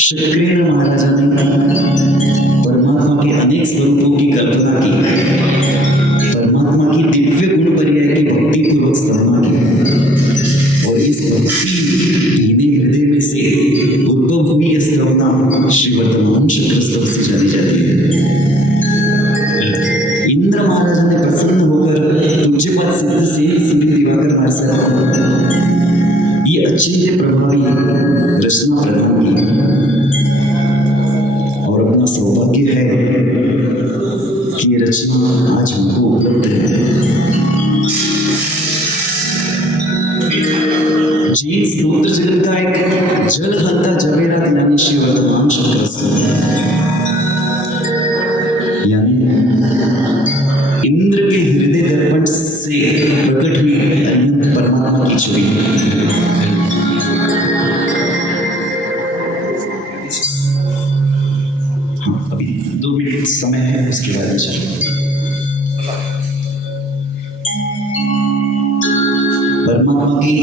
शुक्रेंद्र महाराजा ने परमात्मा के अनेक स्वरूपों की कल्पना की, परमात्मा की दिव्य गुण पर्याय की भक्ति पूर्वक स्तवना की, और इस भक्ति भीने हृदय में से उद्भव हुई यह स्तवना श्री वर्तमान चक्र स्तव से जानी जाती है। इंद्र महाराजा ने प्रसन्न होकर पूज्यपाद सिद्ध सेन सूर्य दिवाकर महाराज ये अचिंत्य प्रभावी रचना प्रदान की, और अपना सौभाग्य है कि ये रचना आज हमको उपलब्ध है। जैन स्तोत्र जगत का एक जल हलता जवेरा यानी श्री वर्तमान चक्र यानी इंद्र के हृदय दर्पण से प्रकट हुई अनंत परमात्मा की छवि। अभी 2 मिनट समय है, उसके बाद चलो। परमात्मा की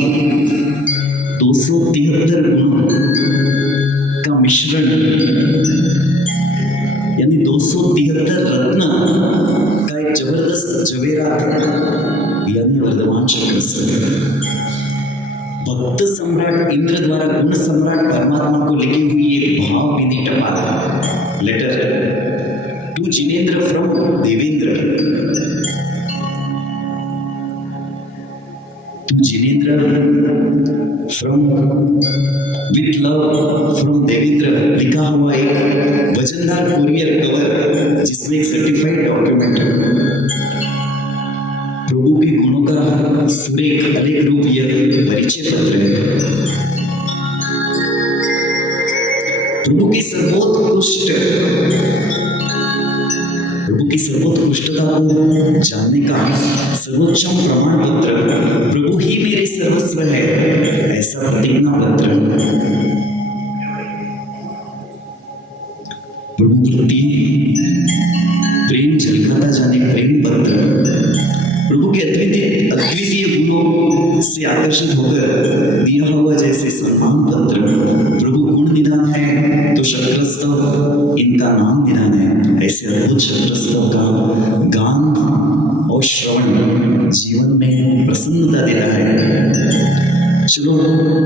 273 गुणों का मिश्रण यानी 273 रत्न का एक जबरदस्त जवेरा यानी वर्धमान चक्र भक्त सम्राट इंद्र द्वारा गुण सम्राट परमात्मा को लिखी हुई एक भाव विधि टपाल letter to Jinendra from Devendra, to Jinendra from with love from Devendra लिखा हुआ एक वजनदार कुरियर कवर जिसमें एक सर्टिफाइड डॉक्यूमेंट प्रभु के गुणों का सुरेख अनेक रूप यह परिचय पत्र है। प्रभु की सर्वोत्कृष्टता को जानने का सर्वोच्चम प्रमाण पत्र प्रभु ही मेरे सर्वस्व है ऐसा प्रतिज्ञा पत्र प्रभु प्रति प्रेम झलकाता जाने प्रेम पत्र प्रभु के अद्वितीय गुणों से आकर्षित होकर दिया हुआ जैसे सम्मान पत्र प्रभु गुण निधान है तो शत्रस्तव इनका नाम निधान है ऐसे अद्भुत शत्रस्तव का गान और श्रवण जीवन में प्रसन्नता देता है। चलो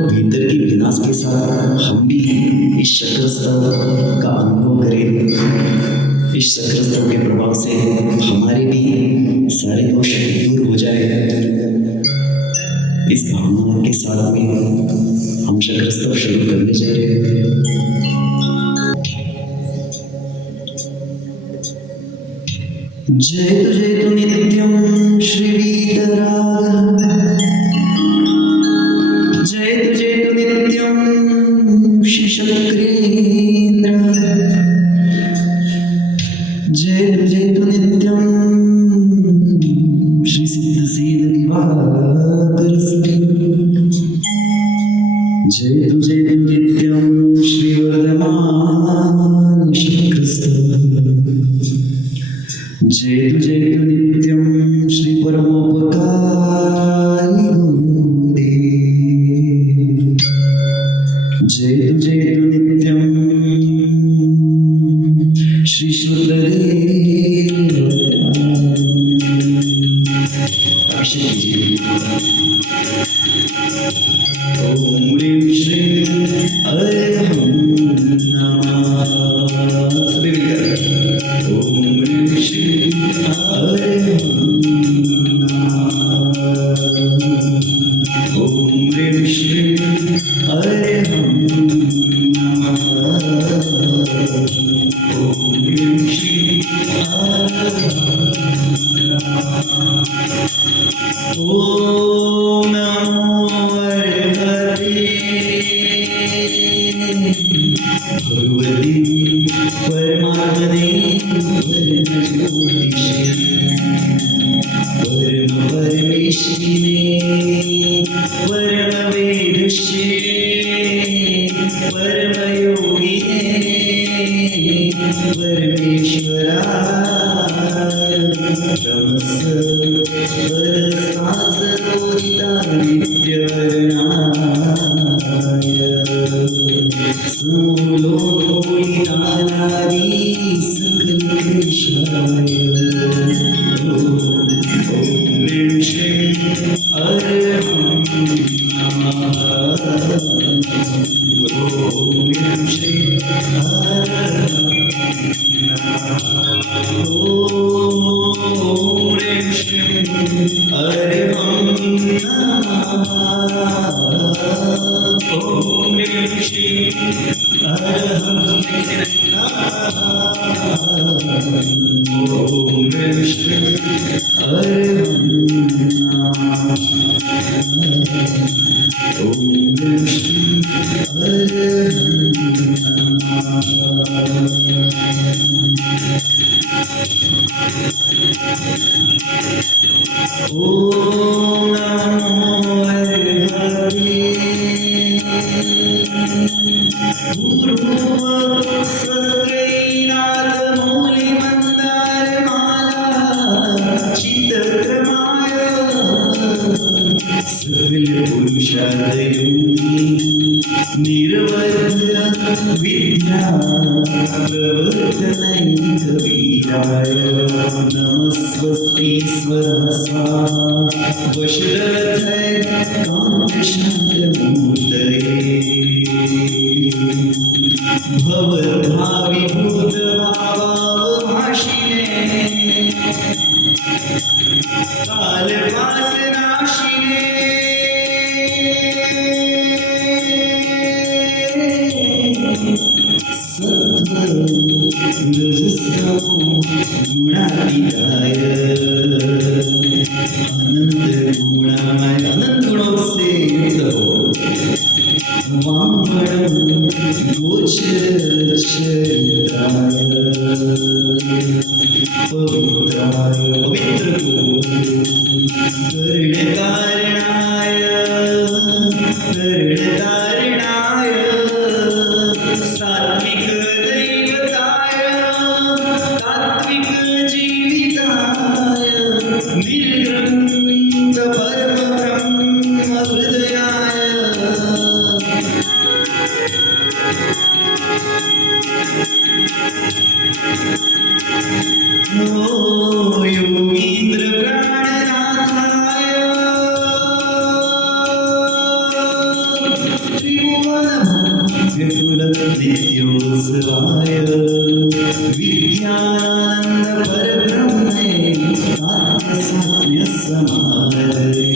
भीतर की विनाश के साथ हम भी इस चक्रस्तव का अनुभव करें। इस चक्रस्तव के प्रभाव से हमारे भी सारे दोष दूर हो जाए। इस भावना के साथ में हम चक्रस्तव शुरू करने जा रहे हैं। जय तु नित्यं श्री वीतराग। जय तु नित्यं श्री शक्रेन्द्र। जय तु नित्यं श्री सिद्धसेन दिवाकर। जय तु नित्यं श्री वर्धमान शक्रस्तव। जय तु नित्यं श्री परमोपकारी गुरुदेव। जय तु नित्यं श्री शुद्धदेव। अभिषेक कीजिए। ओम ह्रीं श्रीं अरहं नमः। सभी मिलकर ओम ह्रीं श्रीं अरहं नमः। ओम ह्रीं श्रीं अरहं नमः। ओम ह्रीं श्रीं अरहं नमः। ओम नमो हरे भगवते परमात्मने परमज्योतिषे परम परमेश्वरिणे परमवेदस्ये परमयोगिने परमेश्वराय नमः। योगींद्र प्राणनाथाय सच्चिदानंद परब्रह्मे साम्य समाये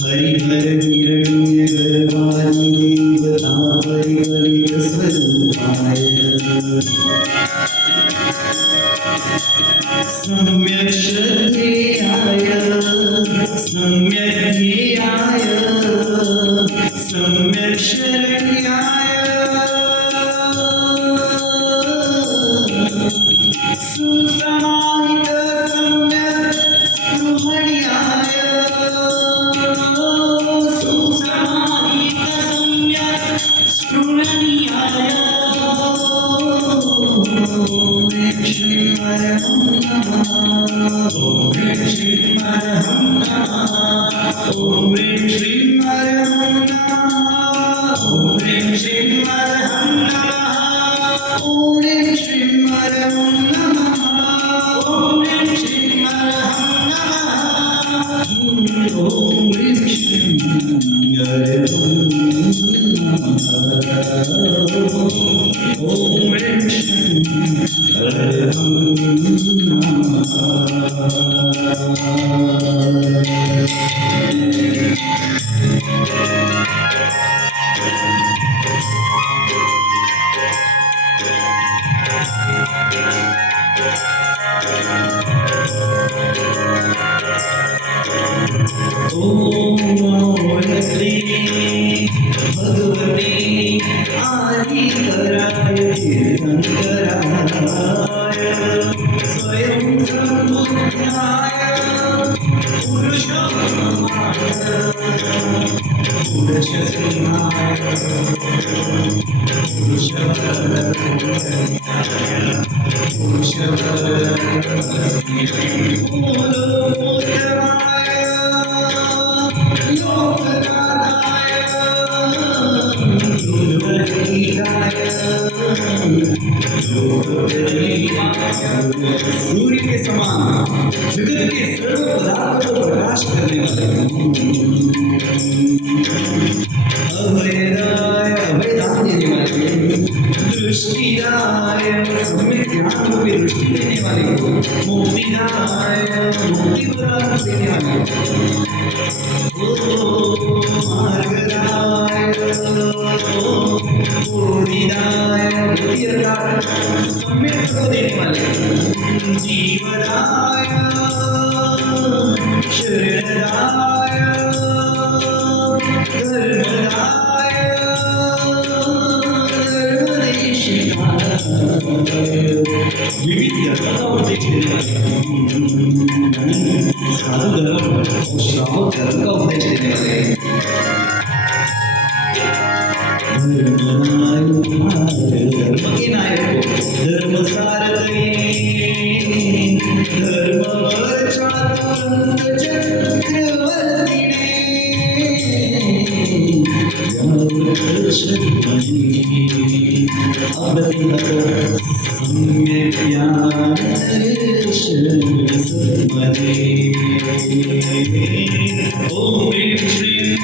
हरिहर हिरण्य गर्भादि देवता परिगणित स्वरूपाय सम्यक् श्रद्धेयाय सम्यक् ध्येयाय सम्यक् शरण्याय सुसमाहित सम्यक् स्पृहण्याय सुसमाहित सम्यक् स्पृहण्याय Om Shri Marham Namah Om Shri Marham Namah Om Shri Marham Namah Om Shri Marham Namah Om Shri सूर्य के समान जगत के सर्व पदार्थों को प्रकाश करने वाले अभयदाय अभयदान देने वाले दृष्टिदाय सम्यक ज्ञान रूपी दृष्टि देने वाले मुक्तिदाय मुक्ति प्रदान देने वाले मार्गदाय बोधिदाय बुद्धिदाय सम्यक को देने वाले जीवदाय शरणदाय धर्मदाय विविध धर्मों को देखने वाले साधु धर्म और श्रावक धर्म का उपदेश देने वाले धर्म के नायक को धर्म सारथी धर्म चक्रवर्ती सम्यक ज्ञान ओम श्री Om Shri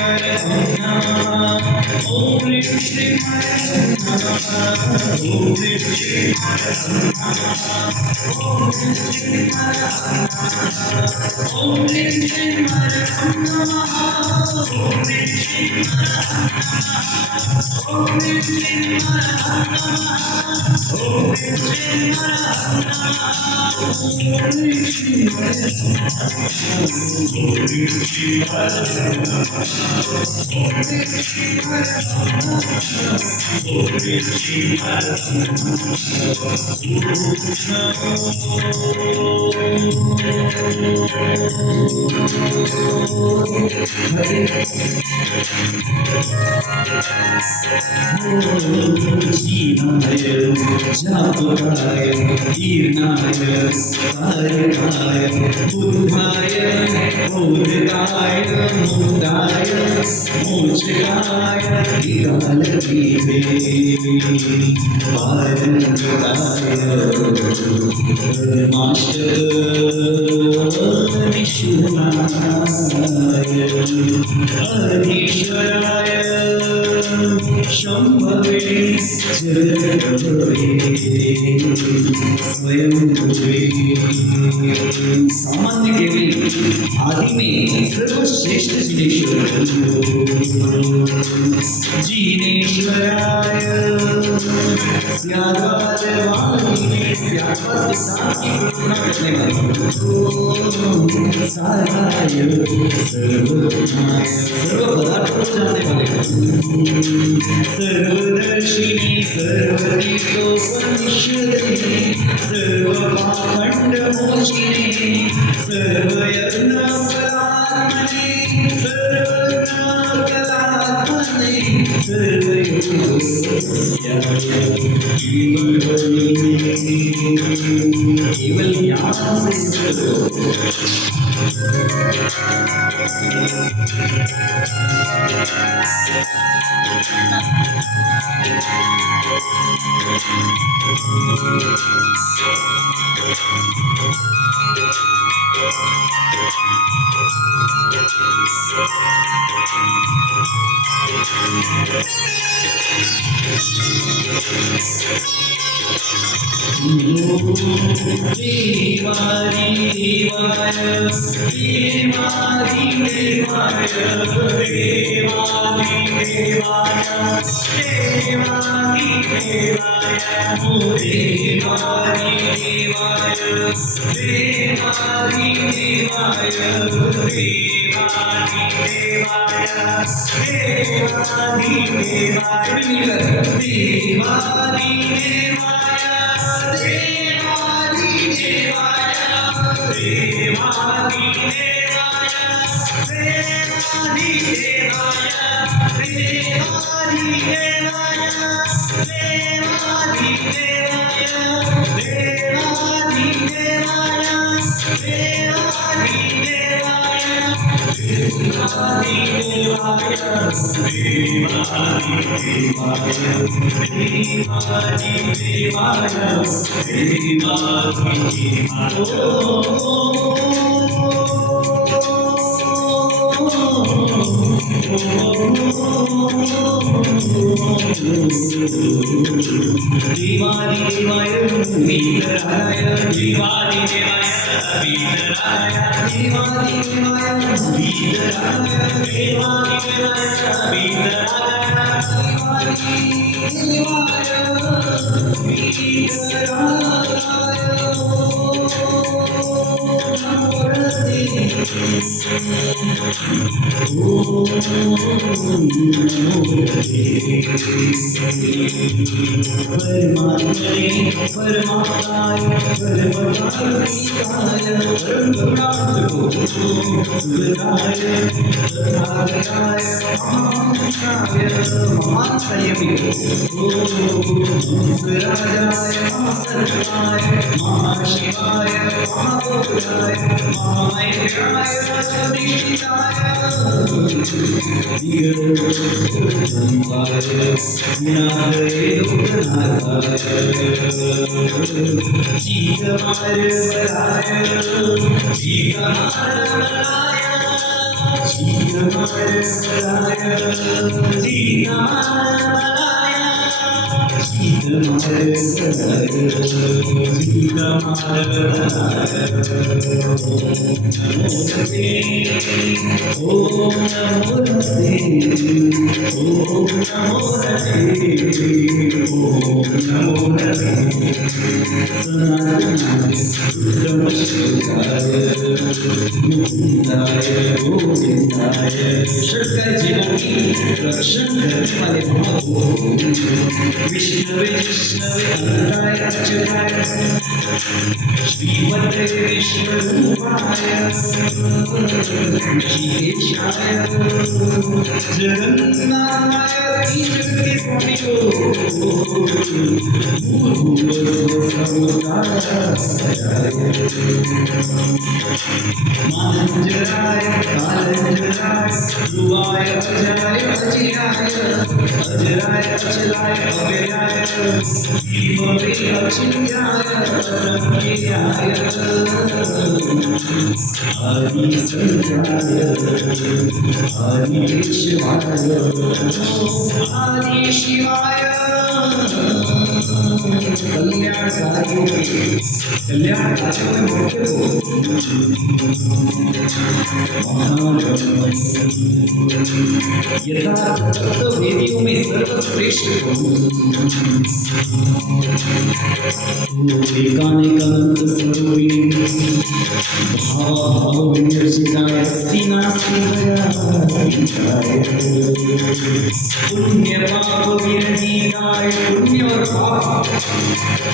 Adhishwaraya शंभवे जगद्गुरुवे स्वयंभुवे सामान्य केवल आदि में सर्वश्रेष्ठ जिनेश्वर जिनेश्वराय स्याद्वार वाणी में स्याद्वार सिद्धांत की कल्पना करने वाले साराय सर्वनाय सर्व पदार्थों को जानने वाले सर्वदर्शिनी सर्वतीर्थोपनिषदिनी सर्वपाखंडमोचिनी सर्वयज्ञफलात्मने सर्वज्ञानकलात्मने केवल ज्ञान से देवारी देवाय देवारी देवाय देवारी देवाय देवारी देवाय ओ देवारी देवाय देवारी देवाय देवारी देवाय देवारी देवाय देवारी सर्वज्ञाय आदि संख्याय आदि शिवाय आदि शिवाय कल्याणकारी यथार्थ तत्ववेदियों में सर्वश्रेष्ठ एकानेकानंद स्वरूपिणी भाव विनिर्जिताय पुण्य पाप विरहिताय पुण्य और पाप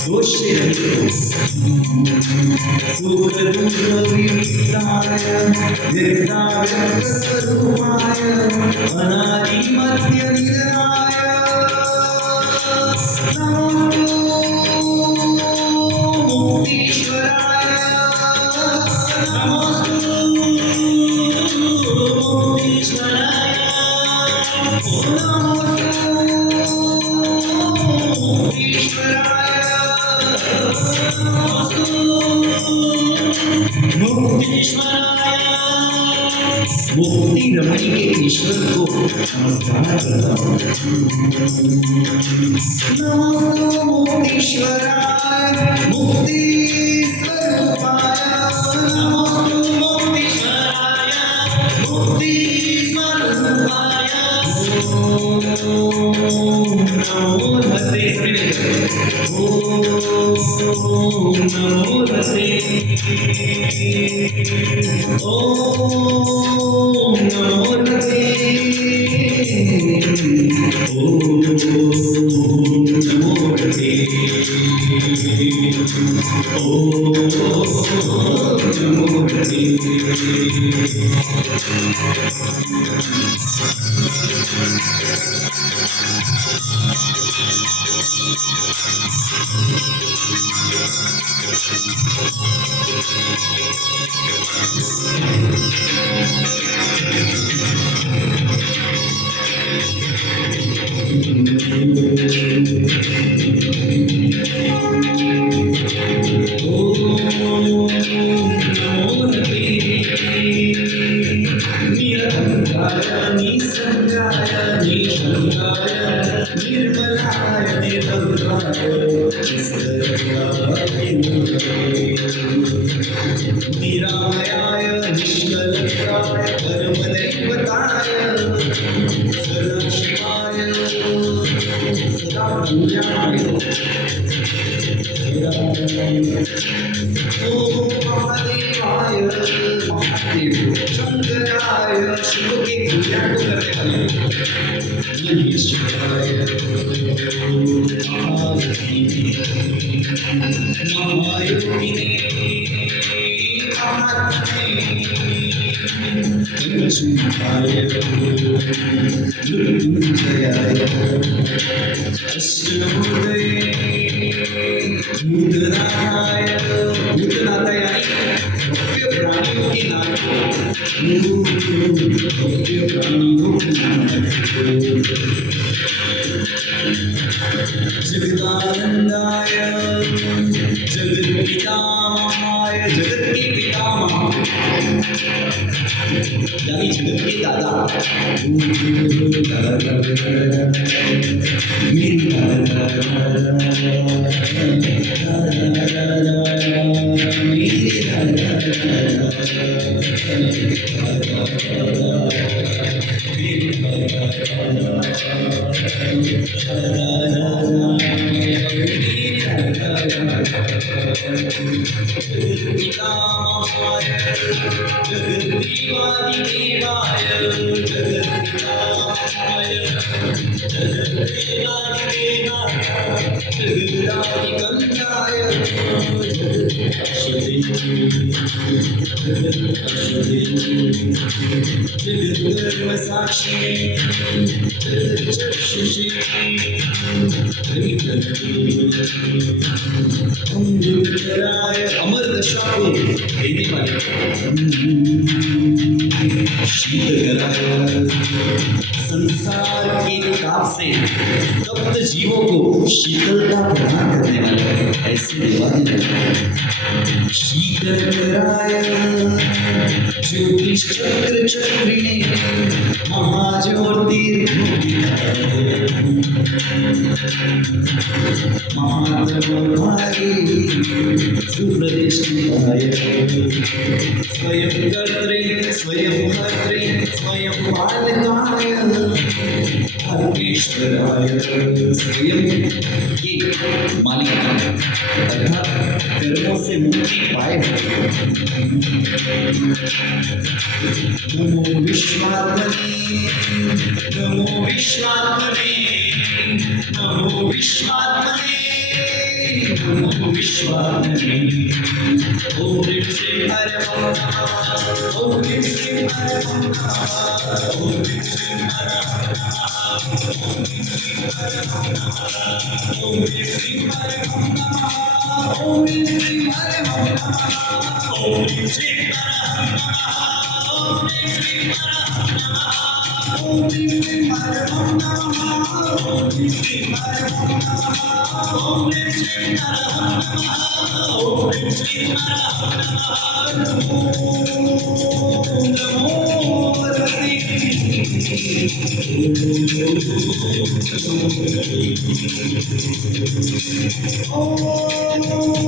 दोष से रहित सुख दुख विरहिताय व्यक्ताव्यक्त स्वरूपाय अनादि मध्य निरनाय मुक्तीश्वराय नमोस्तु मुक्तीश्वराय मुक्ति रमणी के ईश्वर को नमस्कार करता हूँ। नमो मुक्तीश्वराय मुक्ति स्वरूपाय नमो मुक्तीश्वराय मुक्ति स्वरूपाय नमो हते ओम नमो हते ओम नमो हते ओम नमो हते ओम नमो हते निरामयाय निष्कलंकाय परमदैवताय सदाशिवाय सदापूज्याय ओम महादेवाय महादेव शंकराय शिव की पूजा को करने वाले महेश्वराय महायोगिने लक्ष्मीकाय मृत्युंजयाय अष्टमूर्तये भूतनाथाय भूतनाथाय भव्य प्राणियों के नाथ भव्य प्राणियों के नाथ जगदानंदाय जगत पितामहाय जगत के पितामह यानी जगत के दादा मेरी अमर दशा को देने वाले संसार के ताप से तप्त जीवों को शीतलता प्रदान करने वाले ऐसे देवादिदेव शीतकराय ज्योतिश्चक्र चक्रिणे महाज्योतिर्भूतिकाय महात्मभागे सुप्रतिष्ठिताय स्वयं कर्त्रे स्वयं भर्त्रे स्वयं पालकाय परमेश्वराय स्वयं ये मालिक अर्थात कर्मों से मुक्ति पाए नमो विश्वात्मने नमो विश्वात्मने नमो विश्वात्मने नमो विश्वात्मने ओम ह्रीं श्रीं हरे नमः ओम ह्रीं श्रीं हरे नमः ओम ह्रीं श्रीं हरे नमः ओम ह्रीं श्रीं हरे नमः ओम ह्रीं श्रीं हरे नमः ओम ह्रीं श्रीं हरे नमः ओम ह्रीं श्रीं हरे नमः ओम ह्रीं श्रीं हरे नमः ओम ह्रीं श्रीं हरे नमः ओम ह्रीं श्रीं हरे नमः ओम ह्रीं श्रीं हरे नमः नमो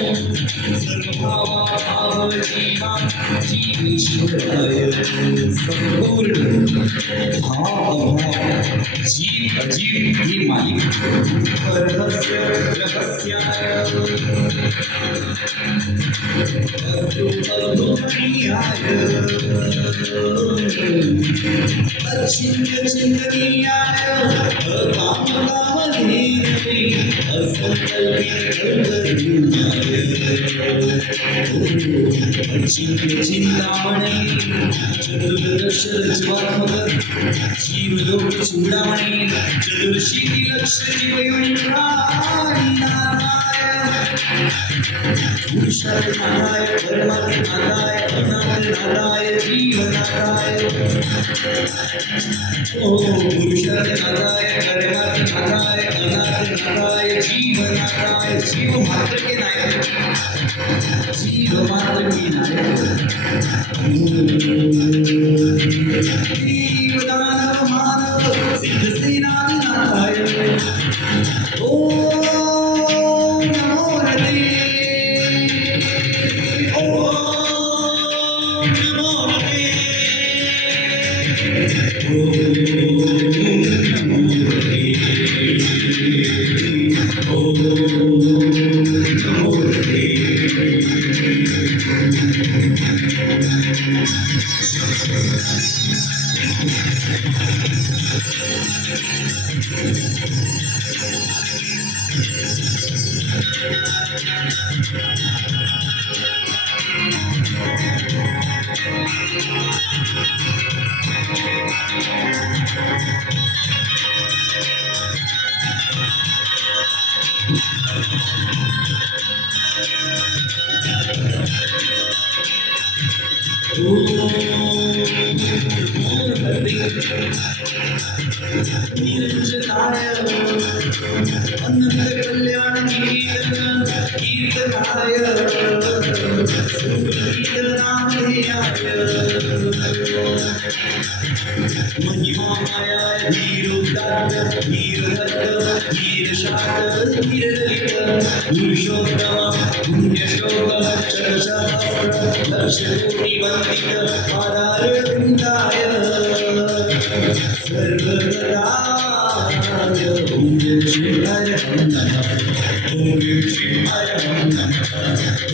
भगवते संपूर्ण भाव जीव अजीव ही मालिक रहस्य रहस्याय अचिंत्य चिंतनीयाय अकामकामधेनवे असंकल्पितकल्पनीयाय अचिंत्य चिंतामणे चतुर्दश रज्वात्मक जीवलोक चूडामणे चतुर्शीति लक्ष जीवयुक्ताय पुरुषार्थनादाय परमार्थनादाय अनाथनादाय जीवनादाय ओ पुरुषार्थनादाय परमार्थनादाय अनाथनादाय जीवनादाय जीव मात्र के नायक जीव मात्र के नायक जीवदानव मानव सिद्ध सेनाधिनाथाय निरंजनाय अनंत कल्याण कीर्तनाय सुगीतनामधेयाय महिमाय धीरोदात्त धीरदत्त धीरशात धीरदलित पुरुषोत्तम पुण्यश्लोक चरसहस्र लक्षकोटि वंदित पादारविन्दाय सर्वदाय ओम श्री हरे नमः ओम श्री हरे नमः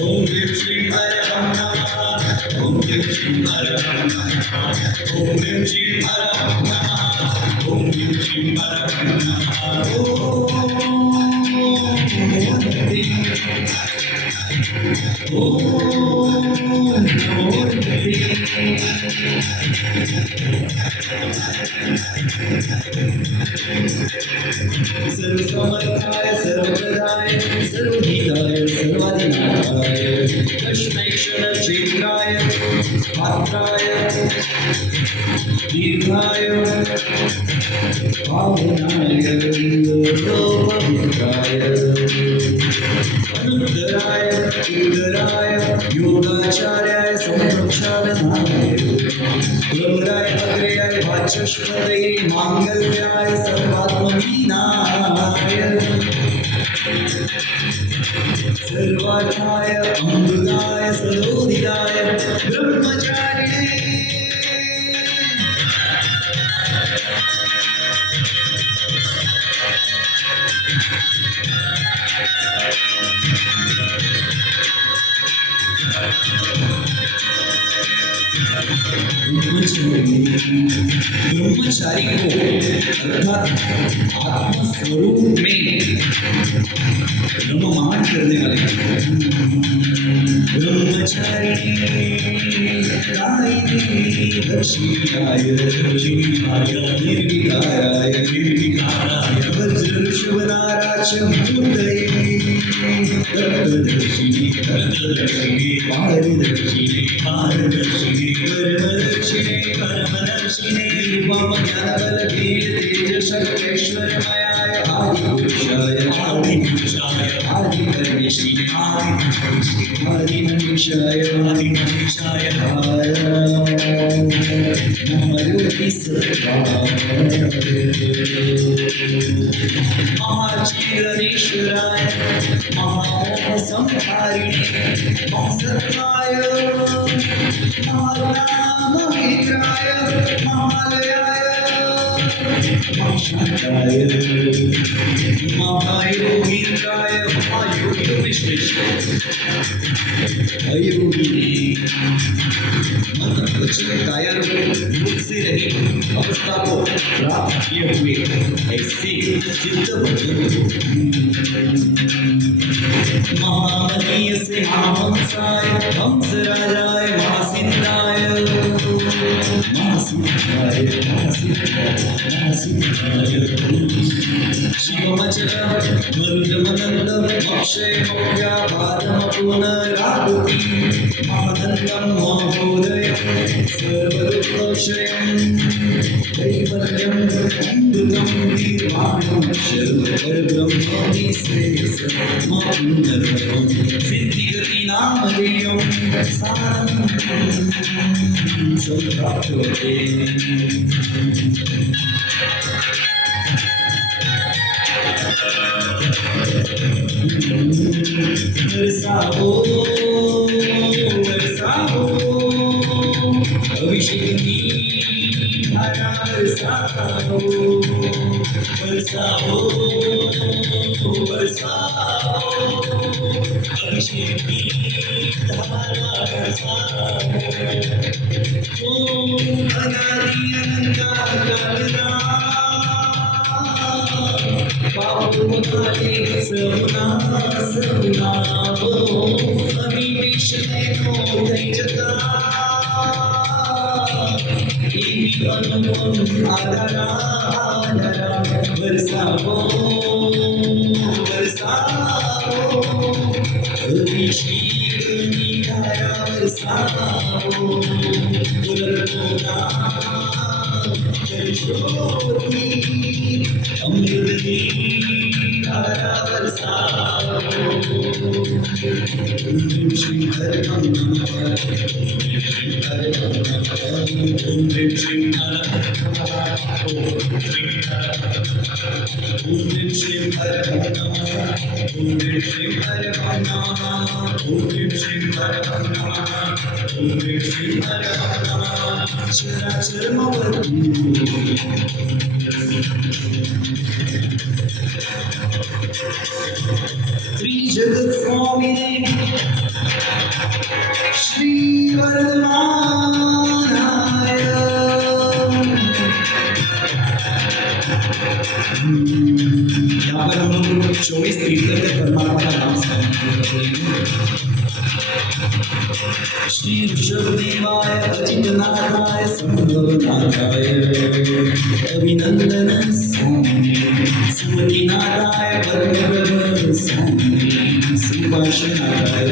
ओम श्री हरे नमः ओम सर्वसमर्थाय सर्वप्रदाय सर्वहिताय सर्वाधिनाथाय दशमैक्षणक्षेत्राय पात्राय दीर्घाय पावनाय लोकवित्राय अनुद्धराय उदराय योगाचार्याय संरक्षालनाय प्रभुराय अग्रयाय वाचस्पतये मांगल्याय सर्वात्मनीनाय सर्वार्थाय अमृताय सरोदिताय ब्रह्मचारिणे ब्रह्मचारी को अर्थात आत्मस्वरूप में ब्रह्ममान करने वाले ब्रह्मचारी दक्षिणाय निर्विकाराय वज्रऋषभनाराच मूर्तये तत्त्वदर्शिने पारदर्शिने परमदर्शिने निर्वामज्ञानबलधीर तेजशक्तेश्वरमयाय आदिपुरुषाय आदिमनीषाय महायोगी महाचीरणेश्वराय महामोहसंहारिणे महासत्ताय महानाममित्राय महालयाय महाशान्ताय महायोगीन्द्राय महायोगी अयोगिने मन वचन काया रूप से रही अवस्था को प्राप्त किए हुए ऐसे सिद्ध भक्त महामनीय से महाहंसाय हंसराजाय महासिद्धाय शिवमचल मरुदमनंद अक्षय मौर्यापादम पुनरागति महानंदम महोदय सर्वदुःखक्षयं दैवल्यं अमृतं निर्वाणं परब्रह्मणि श्रेयसमपुनर्भवं सिद्धिगति नामधेयं सानन्दं सम्प्राप्यते वर्षाओ अभिषेकी धारा वर्षाओ अभिषेकी धारा वर्षाओ अनादि अनंता पावुमाले समुना अभी विषय को दैजता आदरा वर्षाओ अभिषेकी धारा वर्षाओ पुनर्भोगा ज्योति अमृतनी धारा वर्षाओ श्री हरि नमः ओम श्री जगत स्वामी श्री वर्धमान यहाँ पर हम लोग 24 कीर्तन में परमात्मा का नाम श्री ऋषभदेवाय अजितनाथाय संभवनाथाय अभिनंदन स्वामी सुमतिनाथाय परमप्रभ स्वामी सुभाषनाथाय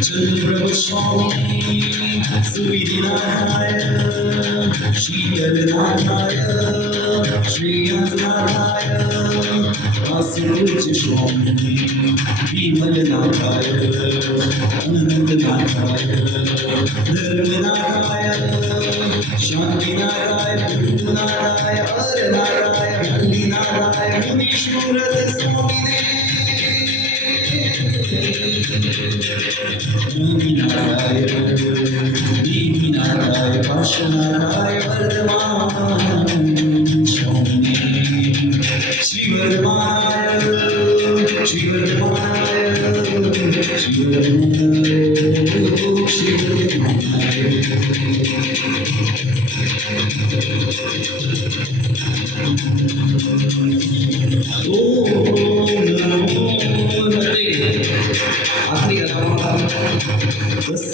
चंद्रप्रभ स्वामी सुविधिनाथाय शीतलनाथाय श्रेयसनाथाय वासुदेव स्वामी विमलनाथाय अनंतनाथाय धर्मनाथाय शांतिनाथाय भूतनाथाय अरनाथाय भल्लीनाथाय मुनीश्वरत स्वामिने मुनिनाथाय दीनाथाय पार्श्वनाथाय वर्धमान स्वामिने श्रीवर्धमानाय श्रीवर्धमानाय आखिरी बस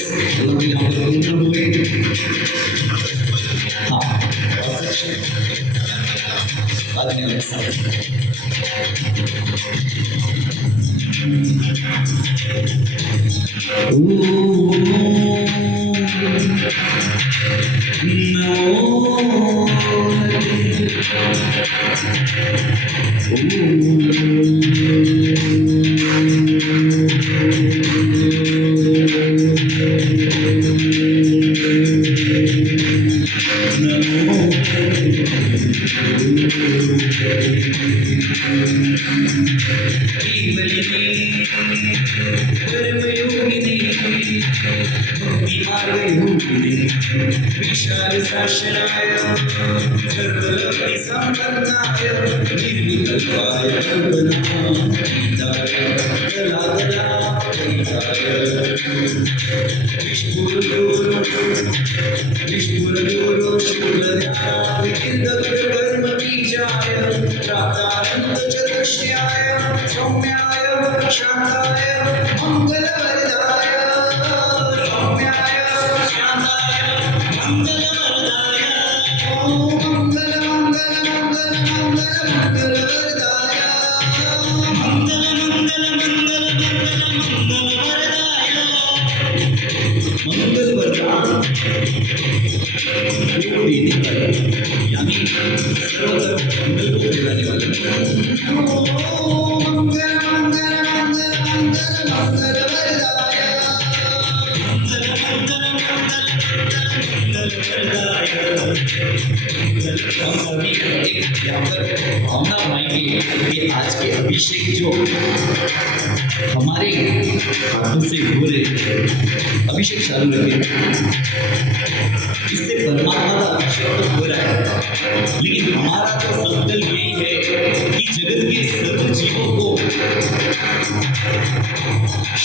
आज के अभिषेक जो हमारे हाथों से हो रहे अभिषेक चालू रखे, इससे परमात्मा का अभिषेक तो हो रहा है, लेकिन हमारा तो संकल्प यही है कि जगत के सर्व जीवों को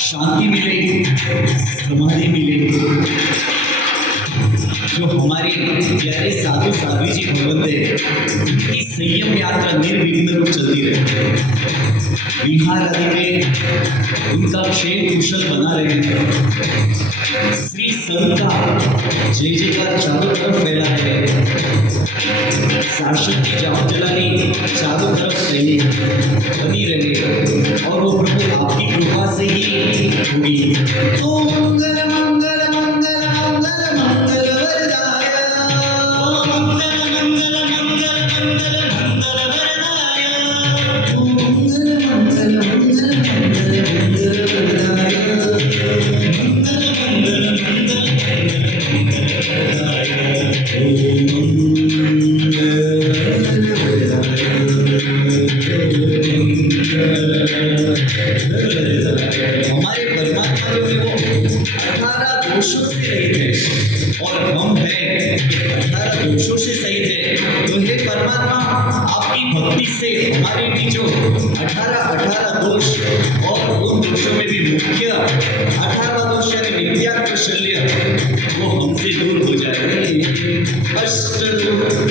शांति मिले, समाधि मिले। जो हमारी प्यारे साधु साध्वी जी भगवंत है, उनकी संयम यात्रा निर्विघ्न रूप चलती रहे, विहार आदि में उनका क्षेम कुशल बना रहे, श्री संत का जय जयकार चारों तरफ फैला है, शासन की जाम जलानी चारों तरफ फैली बनी रहे, और वो प्रभु आपकी कृपा से ही होगी। तो मंगल मंगल मंगल मंगल मंगल वो हमसे दूर हो जाए।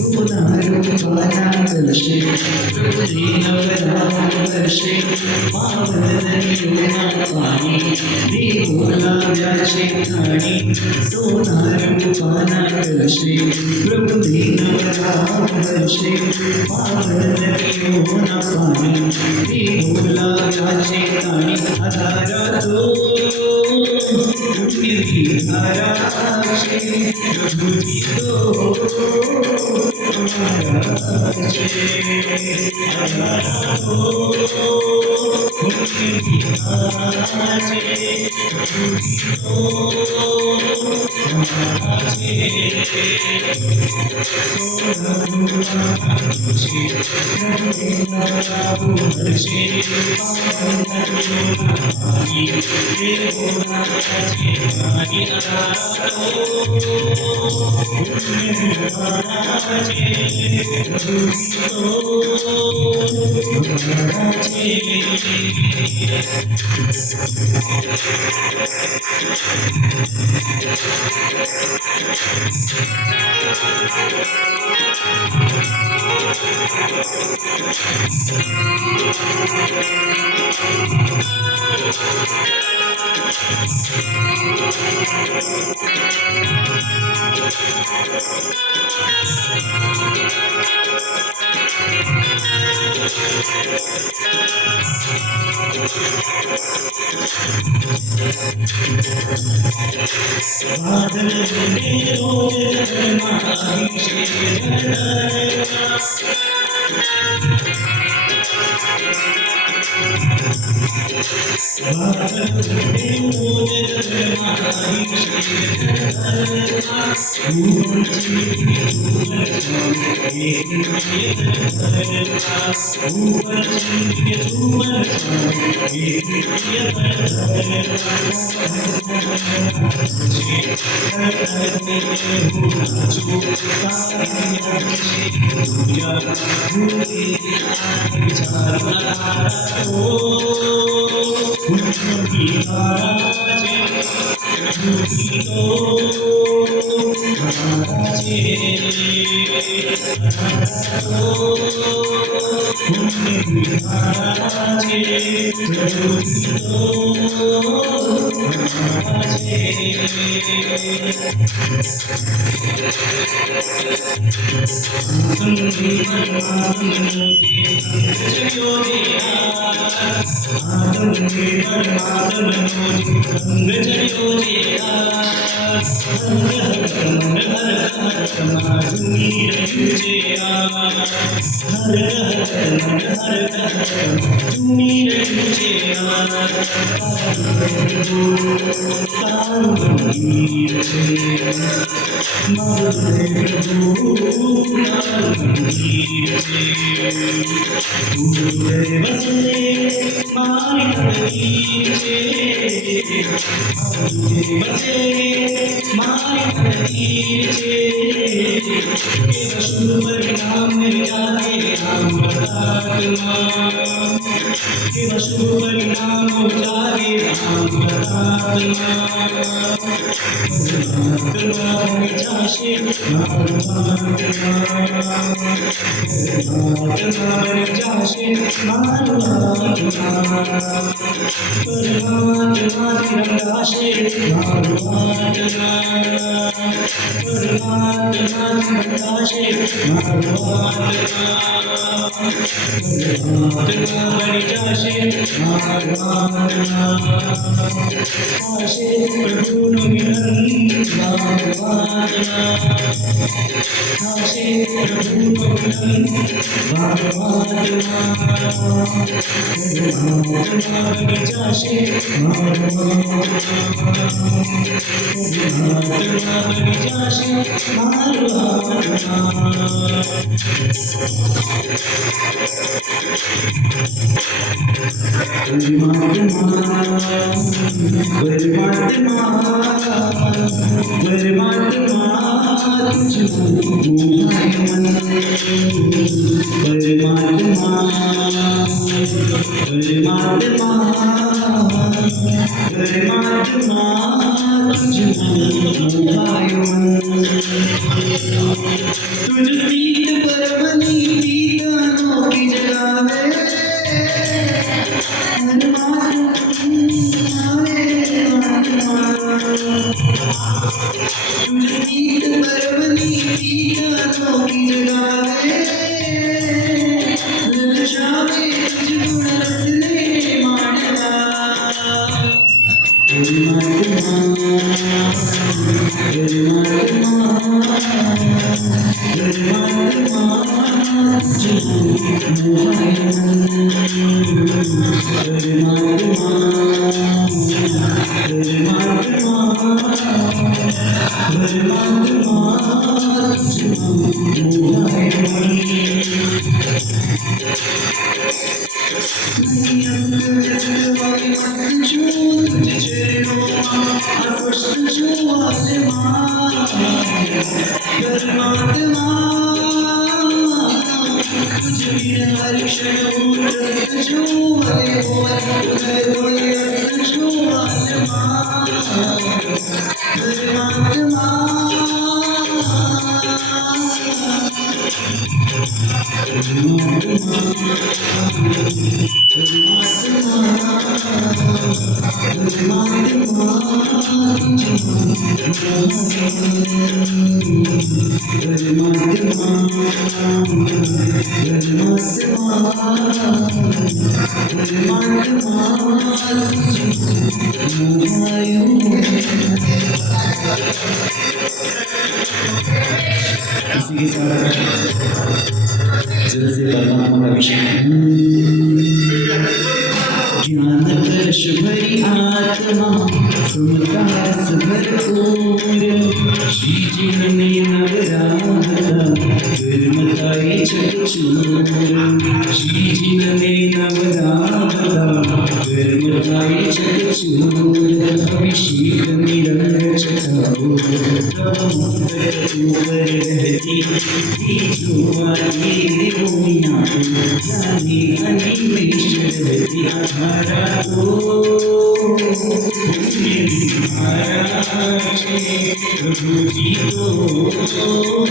सोनारूपाना कलशे प्रभुजी नवराम वर्षे पावनदनियोना पाणी देवोला व्याचे ठाणी सोनारूपाना कलशे प्रभुजी नवराम वर्षे पावनदनियोना पाणी देवोला व्याचे ठाणी आधारा तो पुण्यकी धारा छे प्रभुजी तो इसी के साथ जल से परमात्मा का अभिषेक। ज्ञान कलश भरी आत्मा सुमता रस भरपूर, श्री जी ने नवराता निर्मताई चकचूर, श्री जी ने नवराता निर्मताई चकचूर, अभिषेक निरंग चकाओ तब ऊपर रहती जुबानी दुनिया जानी अनिमेश रहती आधारा तो प्रभु जी तो आधारा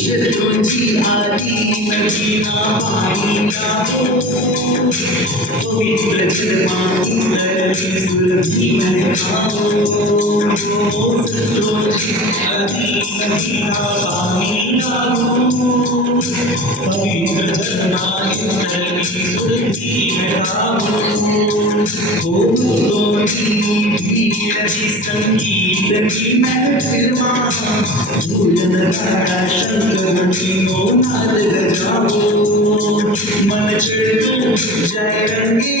शत्रुंची आली नवीना पाहिला पवित्र जन्मा इंद्रजी सुरभी महकाओ शत्रुंची आली नवीना पाहिला पवित्र जन्मा इंद्रजी सुरभी महकाओ संगीत की महफिल झूलन गाड़ा शंकर नाद गजाओ मन चढ़ो जय रंगे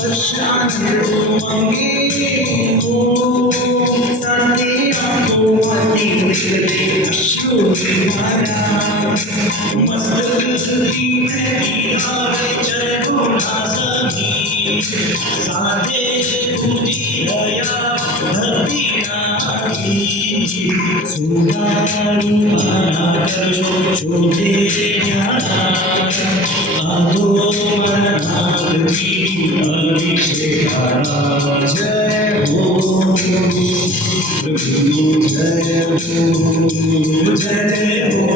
हर्षानंदो मंगे ओ साथे आंखों आती निकले अश्रु निवारा मस्तक की मेरी हाय जय भोला सभी साधे पूजी दया भक्ति नारी सुनारू माना करो छोटे ज्ञाना आदो मनाग जी अभिषेकाना जय हो प्रभु जय हो जय हो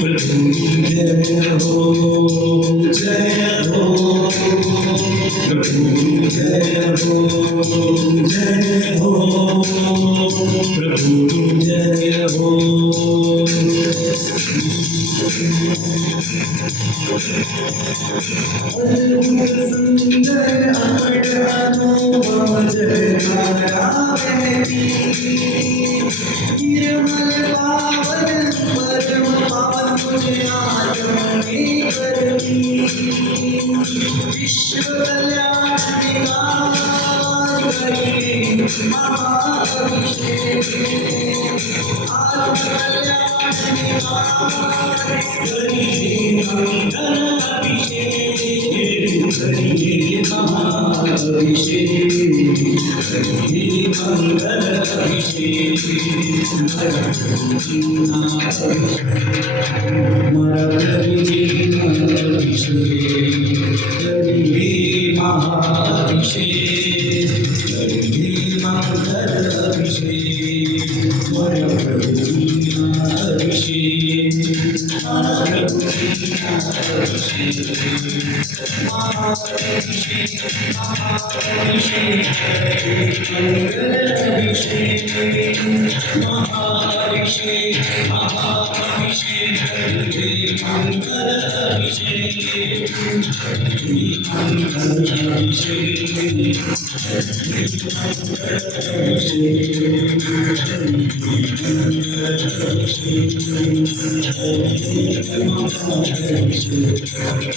प्रभु जय हो जय हो प्रभु जय हो जय हो प्रभु जय हो सुंदर अमर जय निर्मल पावन परम पावन मुझे आत्म में करती विश्व कल्याण विकार करिए महाअभिषेक आत्म कल्याण विकार करिए मंगल अभिषेक करिए महाअभिषेक करिए मंगल अभिषेक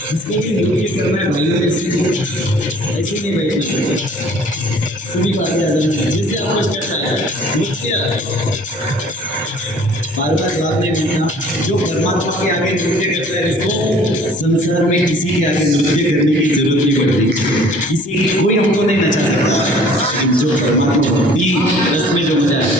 इसको भी नृत्य करना है भाइयों, ऐसे नहीं बैठना, सभी को आगे आ जाना जिससे आप कुछ करना है नृत्य बार बार बात नहीं बनना। जो परमात्मा के आगे नृत्य करता है इसको संसार में किसी के आगे नृत्य करने की जरूरत नहीं पड़ती, किसी कोई हमको नहीं नचा सकता, जो परमात्मा भक्ति रस में जो मजा है।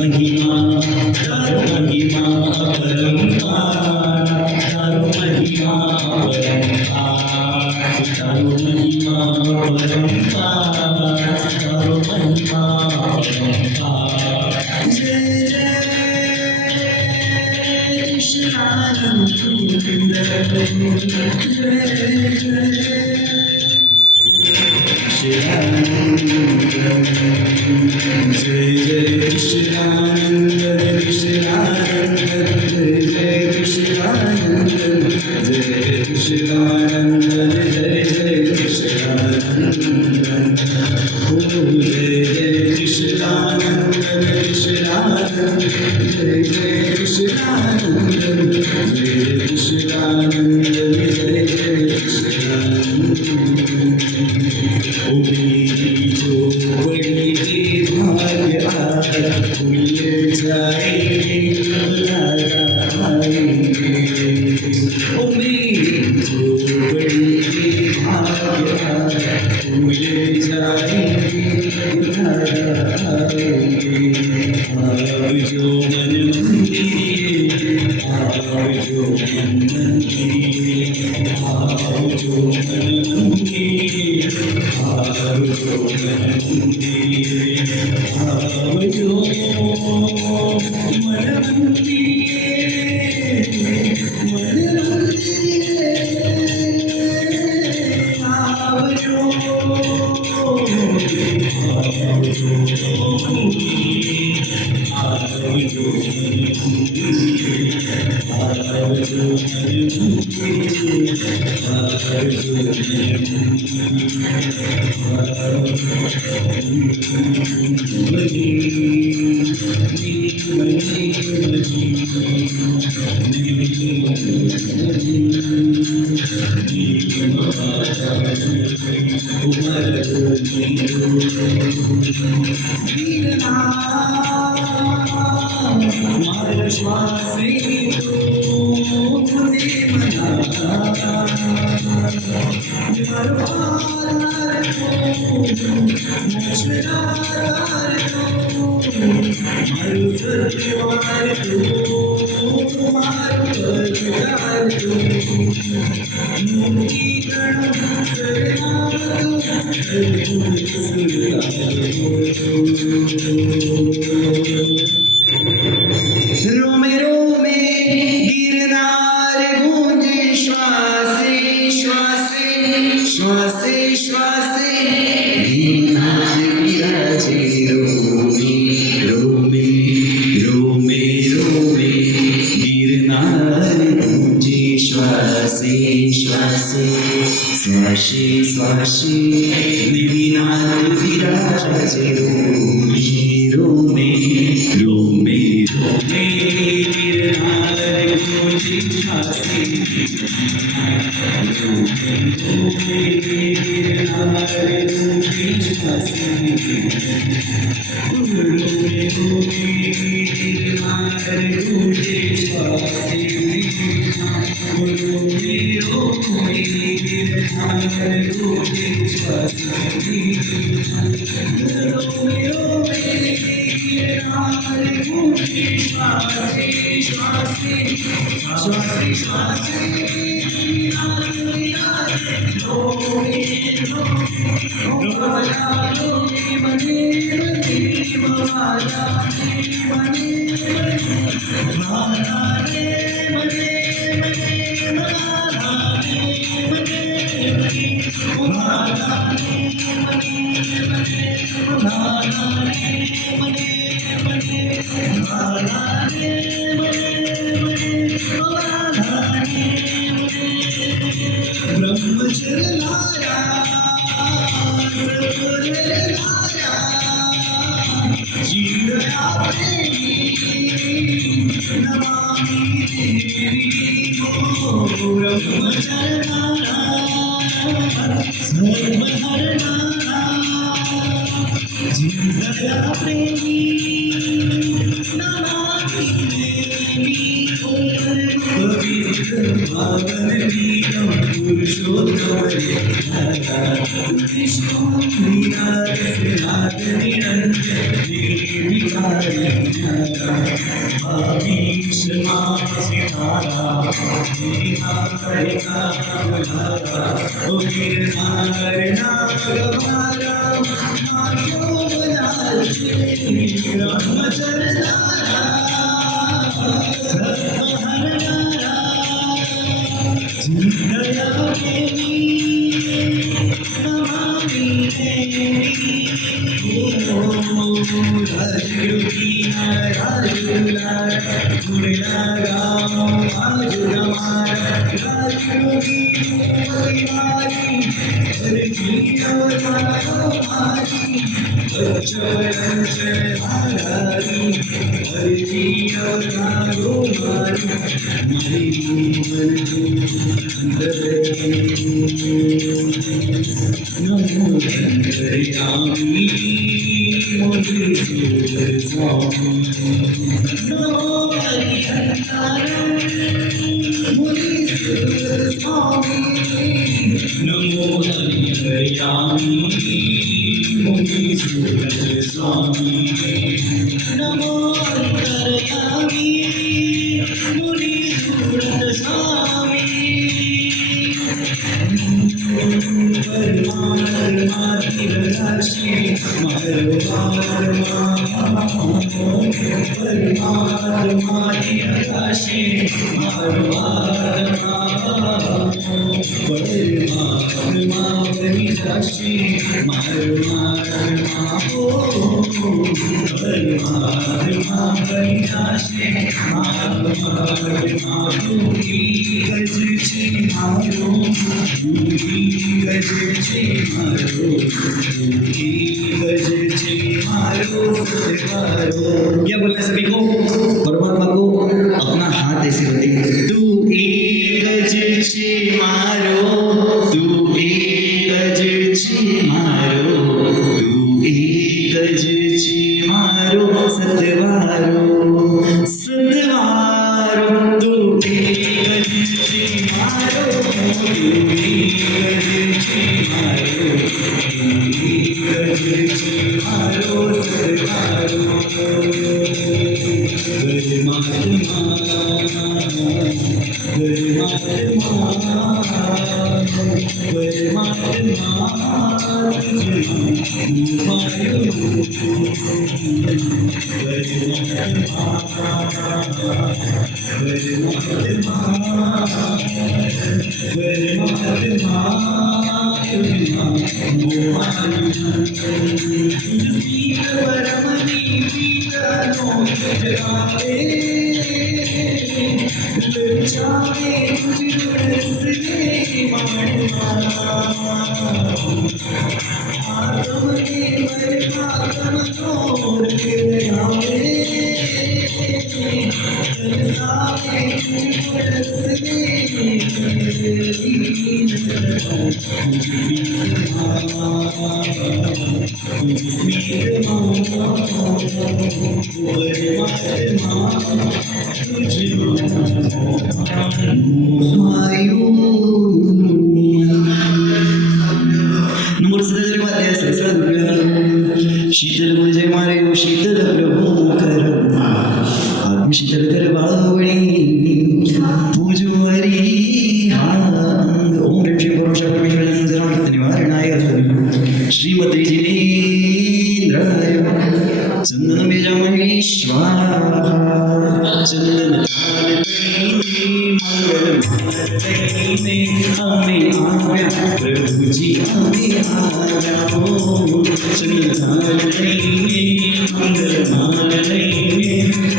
महिमा તારો મહિમા પરંપાર, તારો મહિમા પરંપાર. જય જય કૃષ્ણાનંદ, જય રોમે રોમે ગિરનાર ગુંજે, શ્વાસે શ્વાસે શ્વાસે શ્વાસે ગિરનાર બિરાજે. રોમે રોમે રોમે રોમે ગિરનાર ગુંજે, શ્વાસે શ્વાસે શ્વાસે શ્વાસે ગિરનાર બિરાજે. રોમે રોમે રોમે રોમે ગિરનાર ગુંજે, શ્વાસે क्या बोलना है सभी को? परमात्मा को अपना हाथ ऐसे रखे, तू एक चे मारो, तू एक चे मारो, तू एक चे मारो, सतवारो सतवारो, तू एक चे मारो, तू एक चे मारो, शीतल मुझे मारे वो शीतल प्रभु कर आत्म शीतल कर बावणी पूजवरी हांग ओम ह्रीं श्रीं परम शिव परमेश्वर सर्व निवारणाय श्रीमती जिनेन्द्राय चंदन मेजा महेश्वरा चंदन हमें आव्या प्रभु जी हमें आव्या हो चंदन मंगल माल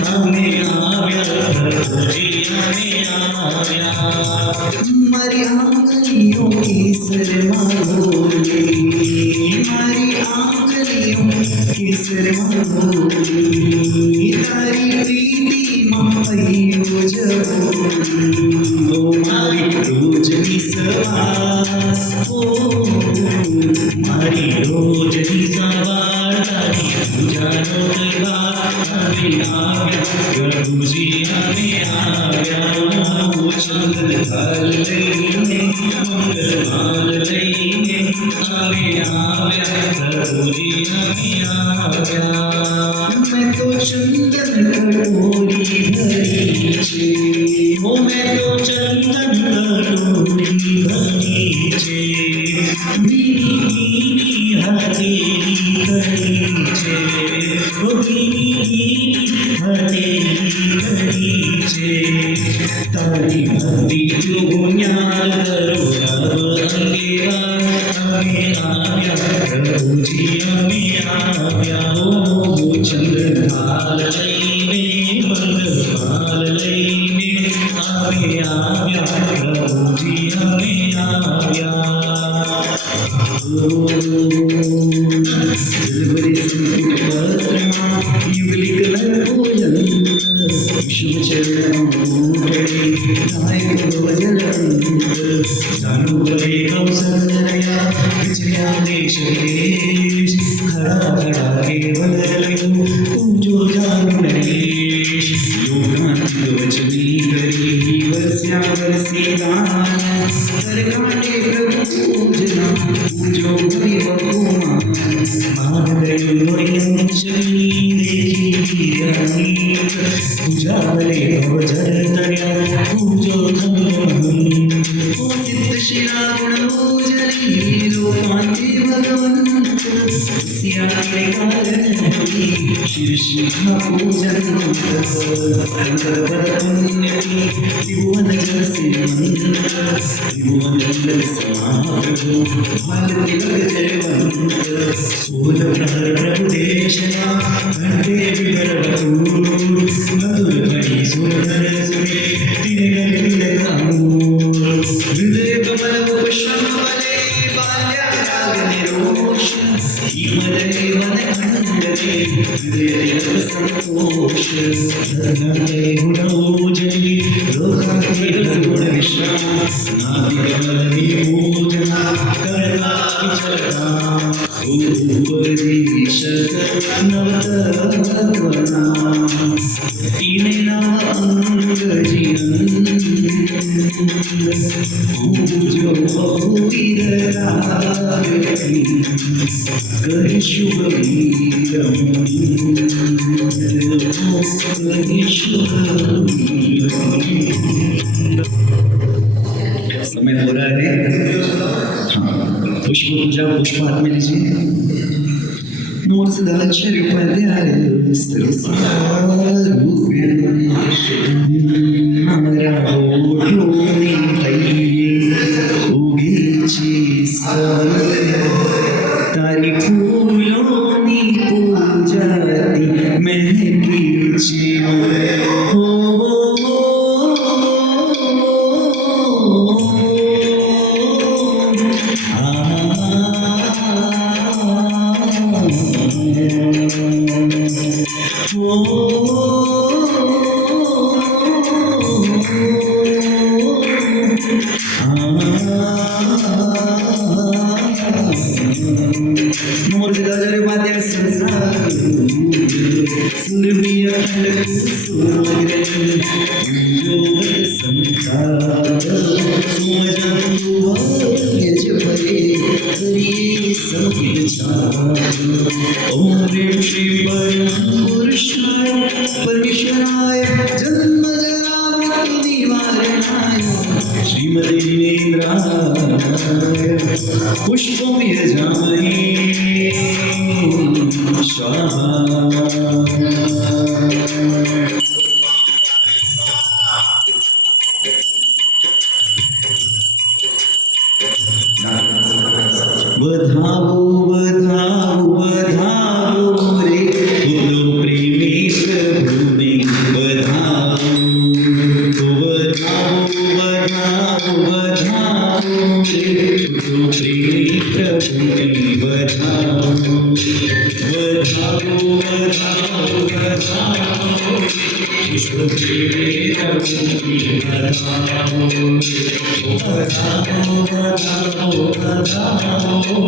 हमें आव्या प्रभु जी हमें आव्या मारी आंगलियों केसर मांगोली मारी आंगलियों केसर मांगोली तारी प्रीति मायो जबोली ओ मारी रोजनी सवास ओ मारी रोजनी सवार तारी पूजानो दरबार हमें आव्या प्रभु जी हमें आव्या वो चंदन थाल મંગળમાલ લઈને આવે આવ્યા પ્રભુજી અમે આવ્યા मैं तो चंदन कटोरी भरी छे ઓ મેં તો ચંદન કટોરી ભરી છે ભીની ભીની હાથેલી કરી છે ઓ ભીની ભીની હાથેલી કરી છે તારી ભક્તિ જો ન્યાલ કરો રબ અંગે આવ્યા પ્રભુજી અમે આવ્યા ઓ ચંદ્રભાલ લઈને મંગળભાલ લઈને આવે આવ્યા પ્રભુજી અમે આવ્યા दिलबरे संपुट पत्रमा युगली कलर भोजन शुभ चरण नायक भजन જાનુ કરે કૌશલ્યા વિજયા દેશ દેશ ખડા ખડા કેવલ પૂજો જાનુ નરેશ યોગાંતિક વચની કરી वर्ष्या वर्षिदान करकाटे प्रभु पूजना पूजो भई भगवान માનગયો શરી દેખી રાની પૂજા ભલે ભજન તર્યા પૂજો ધન ओ सिद्ध शिला गुण भोजनी लोकांते भगवंत सियारे कारण शीर्षा पूजन अंतर पुण्यति त्रिभुवन जल से त्रिभुवन जल समागो भाल तिलक जयवंत સોલ પ્રહર પ્રભુ દેશના ઘંટે વિગરવતુ મધુર ઘડી સુરધર સુરે તિને ગર તિલકામૂર हृदय कमल पुष्पमले बाल्याराग निरोष हिमदे वन खंडते हृदय संतोष ધર્મકે ગુણોજની લોકાકે ગુણ વિશ્રામ નાભિ કમલની પૂજના કરતા વિચરતા उपदेश नवतत्वना तीने नांगजिनं पूजो बहुविधरागति करि शुभ वीरम करि शुभ समय हो रहा है हाँ पुष्प पूजा पुष्प हाथ में लीजिए नमो सदाचार्य उपाध्याय हमारा होठों उगे छे तारी फूलोनी पूजाती महकी छे हो ओम श्री परमेश्वराय जन्म जरा निवारणाय श्रीमदे इंद्राय पुष्पम यजामहे स्वाहा बधाओ बधाओ बधाओ रे पुत्र प्रेमी प्रभुने बधाओ बधाओ बधाओ बधाओ रे पुत्र प्रेमी प्रभुने बधाओ बधाओ बधाओ बधाओ पुत्र प्रेमी प्रभुने बधाओ बधाओ बधाओ बधाओ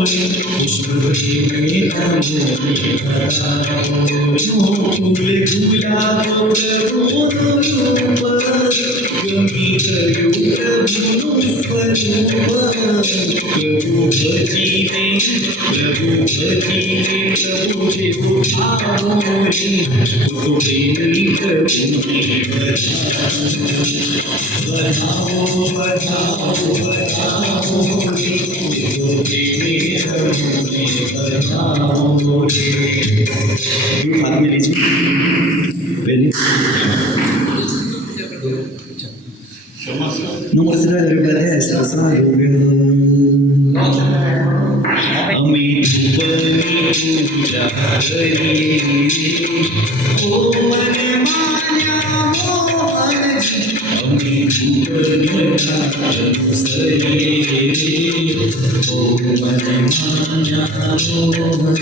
फूले गुलाबो प्रभुनो रूप गमी करो प्रभुनो स्वरूप प्रभु भजीने प्रभु जे उठाओ रे तो प्रेमी प्रभु ने बताओ बताओ बताओ रे तो प्रेमी प्रभु ने बताओ रे। हाथ में लीजिए पहले नमस्कार everybody अमी धूपनी पूजा करिए ओ मन मान्या मोहन अमी धूपनी पूजा करिए ओ मन मान्या मोहन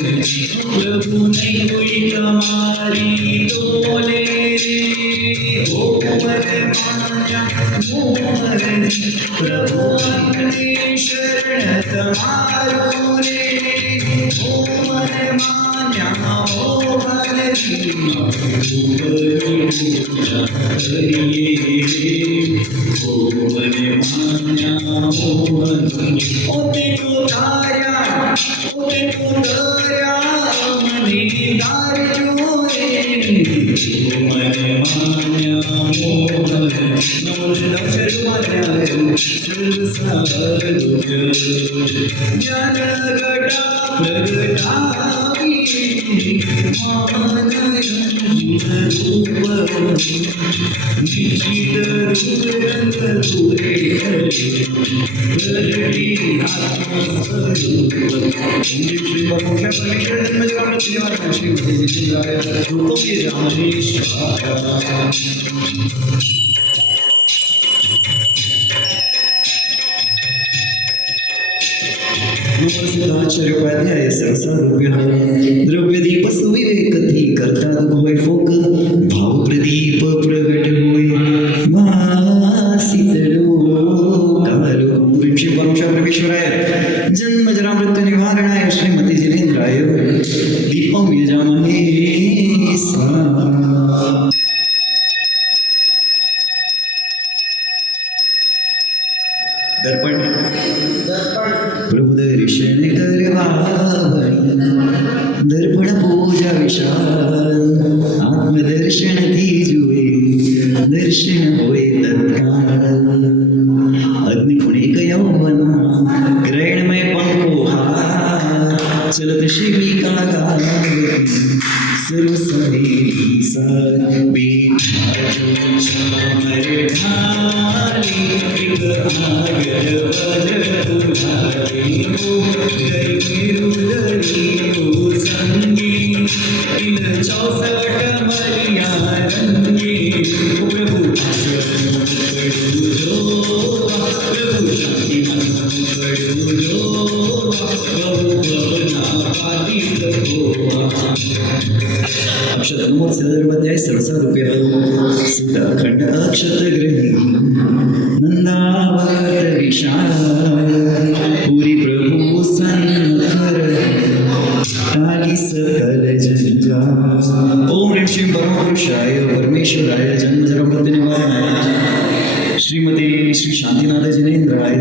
प्रभु नहीं हुई हमारी डोले ओ मन मान्या मोहन प्रभु अपने शरण तुम्हारो रे ओ मन मान्या मोहन पूजा करिए ओ मन मान्या मोहन ओते तो तारा मने दार जो रे ओ मन मान्या मोहन नमो सर्वमान्याय सर्वसाधुज ज्ञान घटा प्रगटावी मानय रूप निश्चित रूप पूरे प्रगटी आत्मस्वरूप श्री परमेश्वर जन्म जन्म श्री रूपों के नमस्काराचार्योपाध्याय सरसारूप्यः द्रव्यदीप सुविवेक थी करता होय फोक भाव प्रदीप प्रगट होय भासितलो कालो श्री परमेश्वर परमेश्वराय जन्म जरा मृत्यु निवारणाय श्रीमती जिनेन्द्राय दीपम यजामहे स्वाहा। दर्पण प्रभु दर्शन करवावणी दर्पण पूजा विशाल आत्मदर्शन थी जुए दर्शन होय तत्काल अग्निपुणिक यौवना ग्रहणमय पंखो हार चलत शिविका गावती सर्व सवेरी सार बेठाजो शामर ढाली एक आगर वज्र तुलारी हो गई रुदरी हो संगी इन 64 मलिया रंगे प्रभु शरण पड़ू जो प्रभु शांति मन पड़ू जो अक्षत नमोत्सर्वध्याय सरसारूप्यः सुधाखंड अक्षतग्रही नंदावर विशाल पुरी प्रभु सन्नकर टाली सकल जंजाल। ओम ह्रीं श्रीं परमपुरुषाय परमेश्वराय जन्म जरा मृत्यु निवारणाय श्रीमती श्री शांतिनाथ जिनेन्द्राय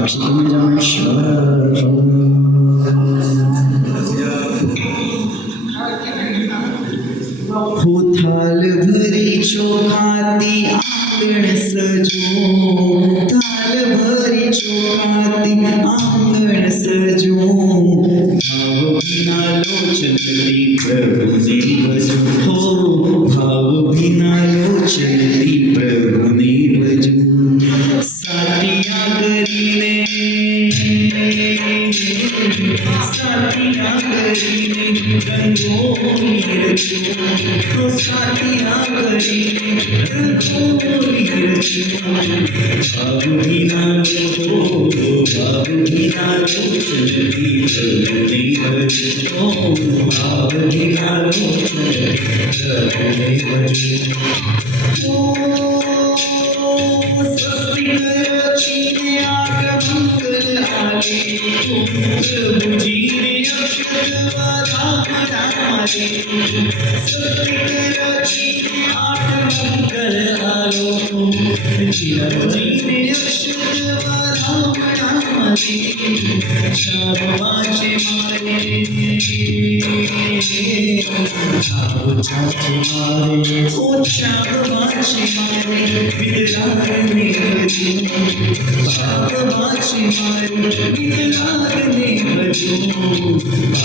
अक्षतम जमेश्वर। थाल भरी चौकाती आंगण सजो थाल भरी चौकाती आंगण सजो भाव बिना लोचनती प्रभु ने भजो हो भाव बिना लोचनती प्रभु ने भजो सातिया करीने रंगोली रचो सातिया करीने रंगोली रचो भाव बिना लो भाव बिना लोचनती प्रभु ने भजो भाव बिना लोचनती प्रभु ने भजो। स्वस्ति रचीने आगमंगल आले प्रभु जी ने अक्षर वरामणाले स्वस्ति रचीने आगमंगल आलो प्रभु जी ने अक्षर शाबाशी मारे शाबाशी मारे ओ शाबाशी मारे मिलाने बजू शाबाशी मारे मिलाने बजू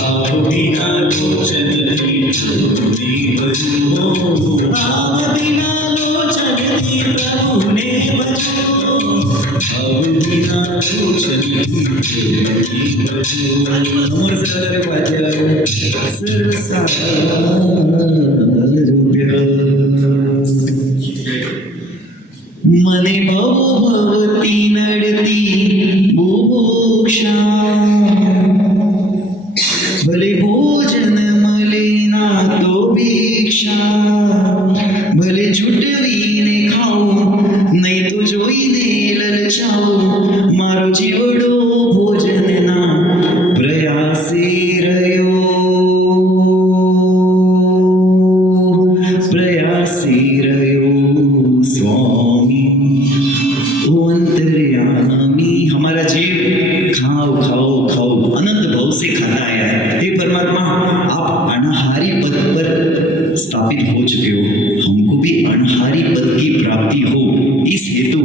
आप बिना लोचन की छुट्टी बजू आप बिना लोचन की प्रभु ने बजू अब बिना लोचन की छुट्टी बजू अमर सर वाजला मने भवती नडती बुभुक्षा भले भोजन मले ना तो भिक्षा भले छुटवीने खाऊ नहीं तो जोईने ललचाऊ मारो जीवडो भोजन ना प्रयासे रयो स्वामी ओ अंतर्यामी हमारा जीव खाओ खाओ खाओ अनंत भाव से खाता है हे परमात्मा आप अनाहारी पद पर स्थापित हो चुके हो हमको भी अनाहारी पद की प्राप्ति हो इस हेतु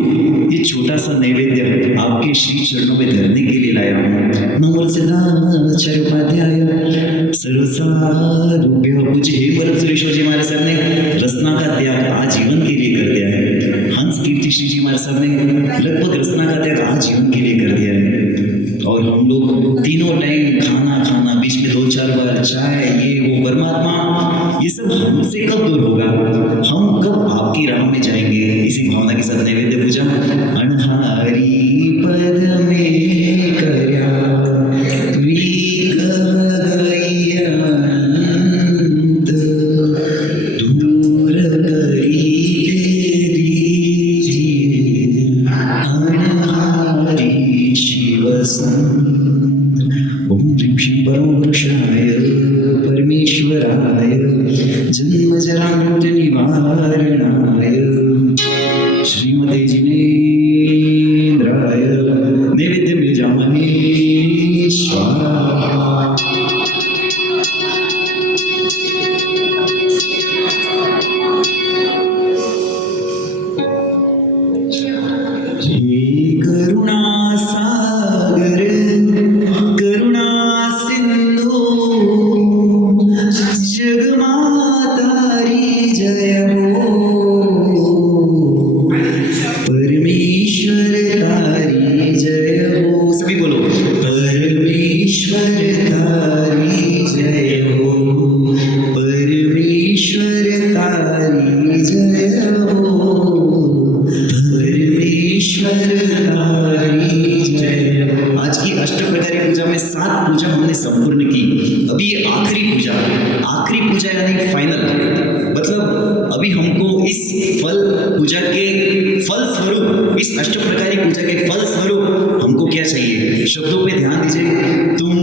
ये छोटा सा नैवेद्य आपके श्री चरणों में धरने के लिए लाया हूँ नमो सदाचार्य उपाध्याय सर्वसारूप्य पूज्य हे परम सुरेश्वर जी महाराज साहब ने रसना का त्याग आजीवन के लिए कर दिया है हंस कीर्ति श्री जी महाराज साहब ने लगभग रसना का त्याग आजीवन के लिए कर दिया है और हम लोग तीनों टाइम खाना बीच में 2-4 बार चाय ये वो परमात्मा ये सब हमसे कब दूर होगा हम कब आपकी राह में जाएंगे इसी भावना के साथ नैवेद्य पूजा अनहारी पद में करया दूर करी अनहारी शिव ओम ह्रीं श्रीं परमपुरुषाय परमेश्वराय जन्म जरा मृत्यु निवारणाय श्रीमते जिनेन्द्राय नैवेद्य में जामहे स्वाहा हे करुणा सागर करुणा सिंधु जगमातारी जय हो परमेश्वर तारी जय हो सभी बोलो परमेश्वर तारी जय हो परमेश्वर तारी जय हो परमेश्वर तारी जय हो आज की अष्ट प्रकारी पूजा में 7 पूजा हमने संपूर्ण की अभी ये आखिरी पूजा यानी फाइनल मतलब अभी हमको इस फल पूजा के फल स्वरूप इस अष्ट प्रकारी पूजा के फल स्वरूप हमको क्या चाहिए शब्दों पे ध्यान दीजिए तुम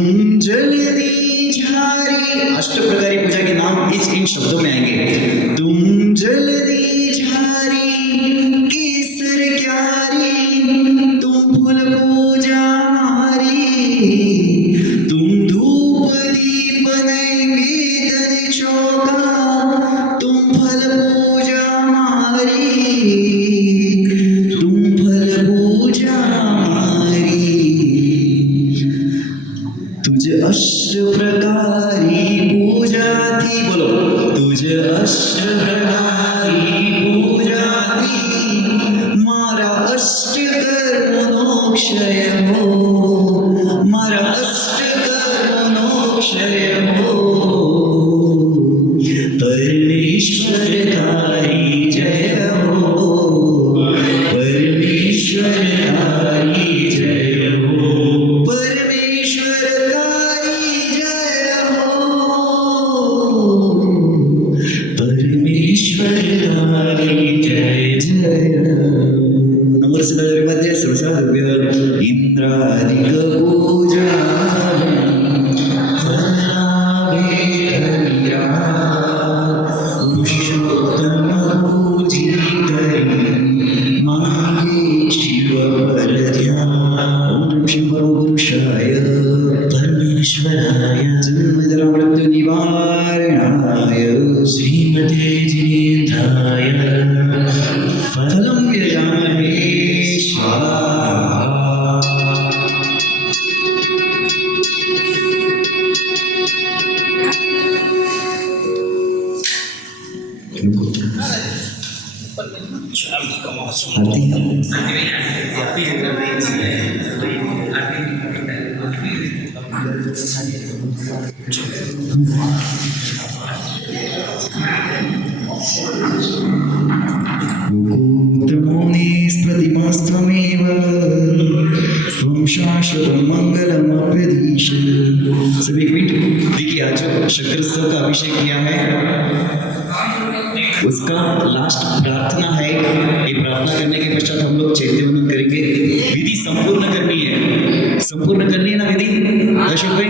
जल्दी झारी अष्ट प्रकारी पूजा के नाम इन शब्दों में आएंगे तुम जल्दी झारी केसर क्यारी तुम फूल पूजा मारी तुम धूप दीप नैवेद्य चौका तुम फल पूजा मारी तुम फल पूजा मारी तुझे अष्ट प्रकारी पूजा थी बोलो तुझे अष्ट प्रकारी पूजा थी मारा अष्ट कर्मों क्षय हो मारा अष्ट कर्मों क्षय हो परमेश्वर तारी जय हो परमेश्वर तारी जय हो परमेश्वर तारी जय हो परमेश्वर तारी जय जय नमस्कार सर्वसाधुभ्य इंद्रादिक पूजा शिव प्रतिमास्त्वमेव त्वं शाश्वतं मंगलमभ्यदीश। सभी एक मिनट देखिए, आज जो शंकरस्व का अभिषेक किया है उसका लास्ट प्रार्थना है। ये प्रार्थना करने के पश्चात हम लोग चैत्यवंदन करेंगे। विधि संपूर्ण करनी है, संपूर्ण करनी है ना विधि अशोक भाई।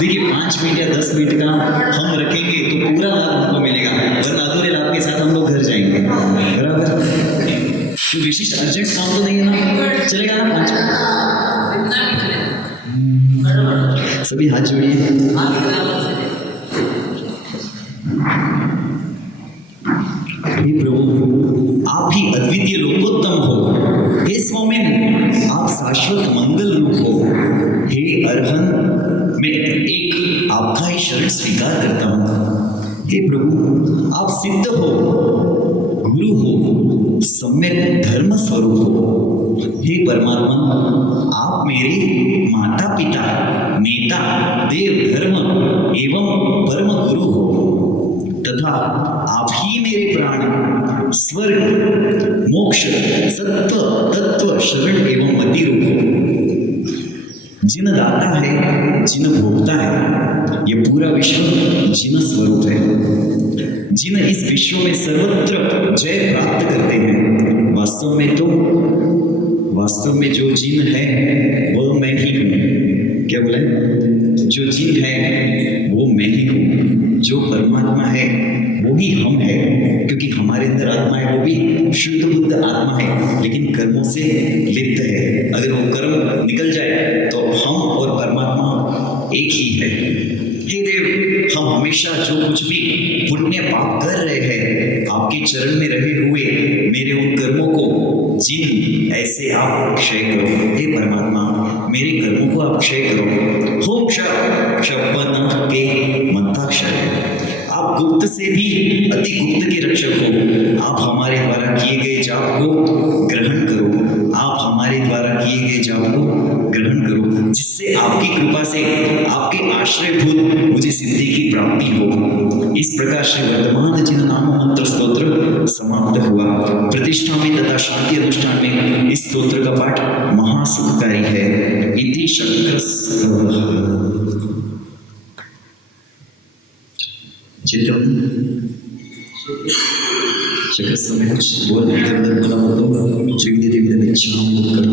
देखिए 5 मिनट या 10 मिनट का हम रखेंगे तो पूरा लाभ हमको मिलेगा, वरना अधूरे लाभ के साथ हम लोग घर जाएंगे। बराबर, तो विशिष्ट अर्जेंट काम तो नहीं है ना, चलेगा ना 5 मिनट। सभी हाथ जोड़िए। हे प्रभु, आप ही अद्वितीय लोकोत्तम हो। हे स्वामिन, आप शाश्वत मंगल रूप हो। हे अरहंत, मैं एक आपका ही शरण स्वीकार करता हूँ। हे प्रभु, आप सिद्ध हो, गुरु हो, सम्यक धर्म स्वरूप हो। हे परमात्मा, आप मेरे माता पिता, नेता, देव, धर्म एवं परम गुरु हो, तथा आप ही मेरे प्राण, स्वर्ग, मोक्ष, सत्व, तत्व, शरण एवं मति रूप हो। जिन दाता है, जिन भोगता है, ये पूरा विश्व जिन स्वरूप है। जिन इस विश्व में सर्वत्र जय प्राप्त करते हैं। वास्तव में जो जिन है वह मैं ही हूँ। क्या बोला है? जो जिन है वो मैं ही हूँ। जो परमात्मा है वो ही हम है, क्योंकि हमारे अंदर आत्मा है, वो भी शुद्ध बुद्ध आत्मा है, लेकिन कर्मों से लिप्त है। अगर वो कर्म निकल जाए तो हम और परमात्मा एक ही है। हे देव, हम हमेशा जो कुछ भी पुण्य पाप कर रहे हैं, आपके चरण में रहे हुए मेरे उन कर्मों को जिन ऐसे आप क्षय करो। हे परमात्मा, मेरे कर्मों को आप क्षय करो। होम क्षपन के मंत्राक्षर, आप गुप्त से भी अति गुप्त के रक्षक हो। आप हमारे द्वारा किए गए जाप को ग्रहण करो। आप हमारे द्वारा किए गए जाप को ग्रहण करो, जिससे आपकी कृपा से आपके आश्रयभूत मुझे सिद्धि की प्राप्ति हो। इस प्रकार श्री वर्तमान जिन नाम मंत्र स्तोत्र समाप्त हुआ। प्रतिष्ठा में तथा शांति अनुष्ठान में इस स्तोत्र का पाठ महासुखकारी है। इति शंकरस्तव। चित्तम शंकरस्तव में कुछ बोल इधर उधर बोला हो तो श्रीविधि देवी देवी शाम करो।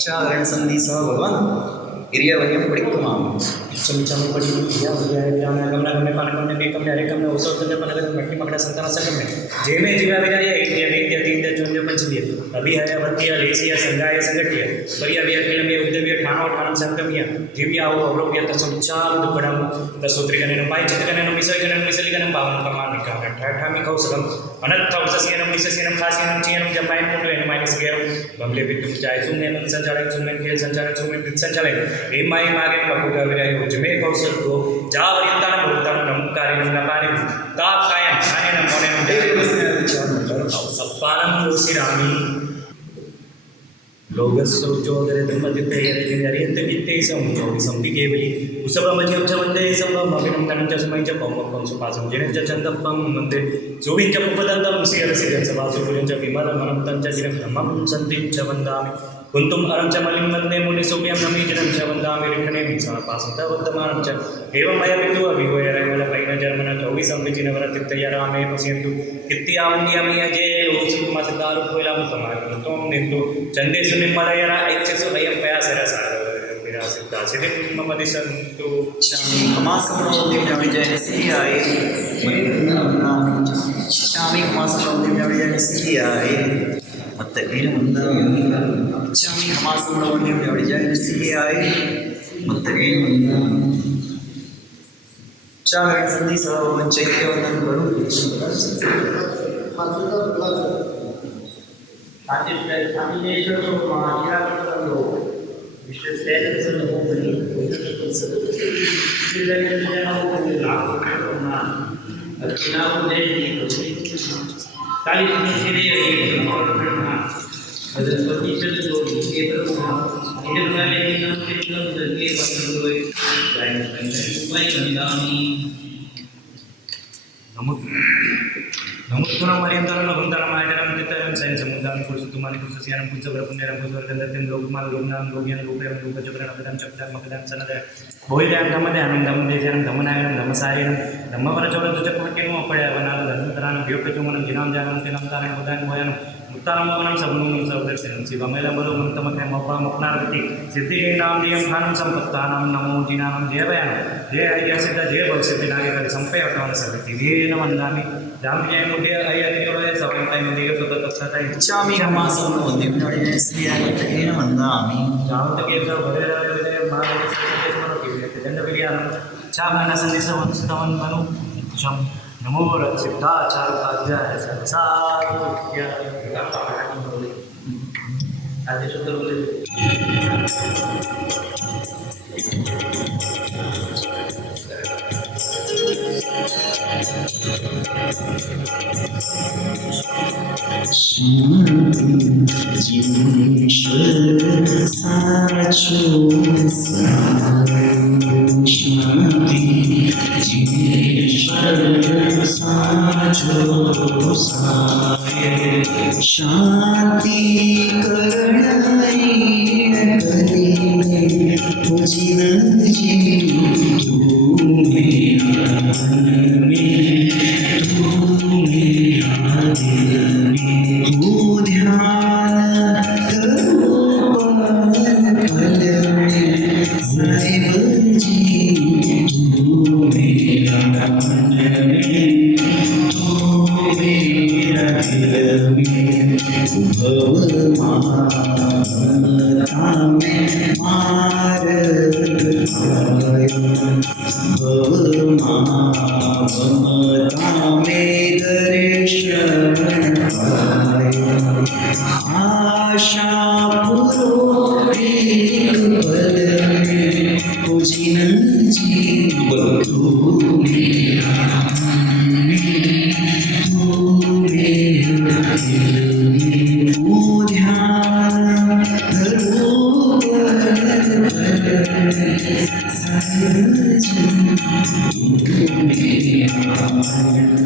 चारण संधि सह भगवान हिरियावन्यम पडिक्कमाम चमचम पड़ी या विराम गमना गमे पान गमने बेकम ने हरेकम ने ओसव तने पनगर मट्टी मकड़ा संतान संगम में जेमे जीवा विराय इंद्रिय वेद्य तीन चोन्य पंचदिय अभिहय वत्य लेसिय संगाय संगठ्य परिया विय किलमे उद्यव्य ठाणो ठाणम संगमिय दिव्या हो अवलोक्य तसंचाल दुपड़म तसोत्रिकनेन पाय चितकनेन मिसर्जनेन मिसलिकनेन पावन कमान निकाम ठाठामि कौसकम अनत्थौ सस्यनम निसस्यनम खास्यनम चेनम जपायन कुंडवेन माइनस गेरम बमले विद्युत चाय सुमेन संचालन सुमेन खेल संचालन सुमेन संचालन एमाई मागे बकुगा विराय उजमे कौशल को जावरियंतान भूतान नमकारिणं नपारिं ताकायं खानेनं मोनेनं देवस्य सप्पानं दोषिरामि लोगस्सौचोदरे धम्मतित्तयरियन्ते वित्ते समचोदि संविकेवली उसभमजं च वन्दे संभवमभिनं तनं च सुमं च पौमपं सुपासं जिनं च चन्दपं वन्दे सुविं च पुपदन्तं श्रीरसिजं सभासुपुरं च विमलमनं तं च जिनं ब्रह्मं सन्तिं च वन्दामि कुंतुम अरं च मलिं वन्दे मुनिसुभ्यं नमीजनं च वन्दामि ऋषणें समापासन्तवर्तमानं च एवं मया बिन्दु अभिगोयरमलपैन जन्मना 24 विचिनवरतित्तया रामे पश्यन्तु इत्यावन्द्यामि अजय लोकसुकुमासितारुकोयलामुतमानं त्वं निन्तु चन्देषु निम्मलयरा ऐच्छसु अयं पयासरसार विरासितासितिं मम दिशन्तु शामि हमासमोदिव्याविजयसियाय शामि हमासमोदिव्याविजयसियाय मत्तगेन वन्दामि इच्छामि हमासमोदिव्याविजयसियाय मत्तगेन वन्दामि शामेण संधिसावन चैत्यवनं करुणेशं नमोत्तरं मर्यादानं भवन्तानं मायनं तितरं सैन समुदानं कुसुतुमानि कुसुस्यानं कुचवरपुण्यरं कुसवर्गन्धं लोकमाल लोकनां लोक्यान लोकयं लोकचक्रण अपदां चक्रां मकदां सनद भोयदां धमदानं धमदेशनं धमनायनं धमसायनं धम्मवरचौरं चक्रवर्तिनो अपयावनां धनन्तरानं व्योपचुमनं जिनां जानं तेनां तानं वदानं भयानं उत्तानमवनं सबनुं सौदर्शनं शिवमेलं बलो मन्तमग्नं मप्पा मुक्नारति सिद्धिगेनां दियं खानं संपत्तानं नमो जिनानं जयभयानं जय अयसिद्ध जय भविष्यति नागेकर संपयवटवन सविति वीरेण वन्दामि दाम्य मुदे अयतियोय सवंताय मुदे सुततत्सताय इच्छामि नमासं वन्दिम्नोडिने श्रीयागतेन वन्दामि जावतकेव भवेराय विदे मानसस्य दण्डविर्यानं चामनसन्निसवंस्तवन् मनु शं नमो सिद्धाचार्याय संसारुक्य आदि सूत्र बोले जीवेश्वर साचो शांति जीवेश्वर साचो शांति करणारी करीने पूजिन जी तू मेरा मन में तू मेरा दिल में हो ध्यान करो पल पल में साहिब जी तू मेरा मन में तू मेरा दिल में भव माता में मार भव ममता में दर्शन आशा पुरो एक पल में पूजिन जी तू मेरा तू मेरा दिल में हो ध्यान करो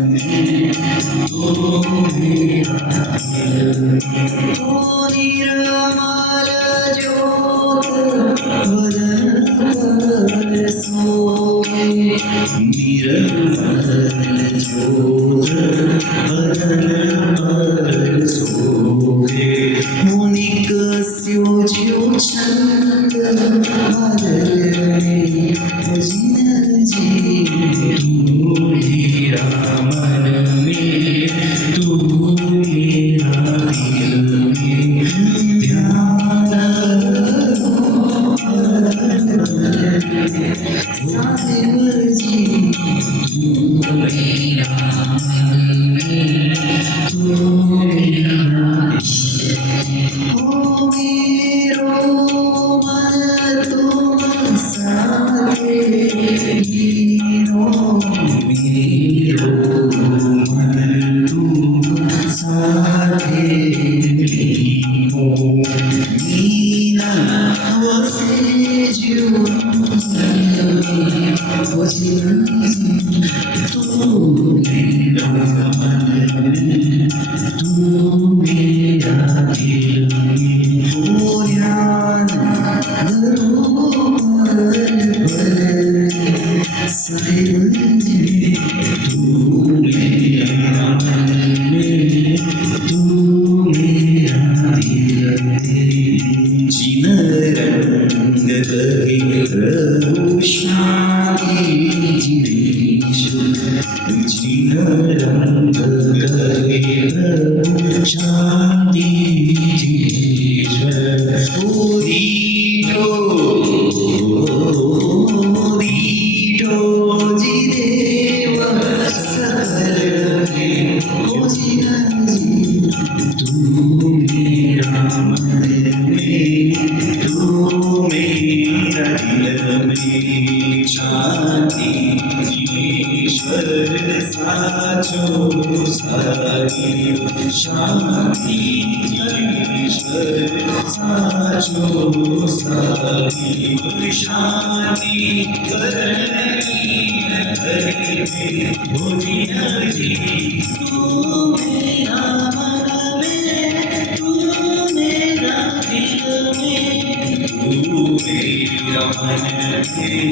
शांति तू मेरा मन में, तू मेरा दिल में, शांति ईश्वर साचो सारी, शांति ईश्वर साचो सारी, शांति करनी दुनिया जी, तू मेरा मन में, तू मेरा दिल में, तू मेरा मन में,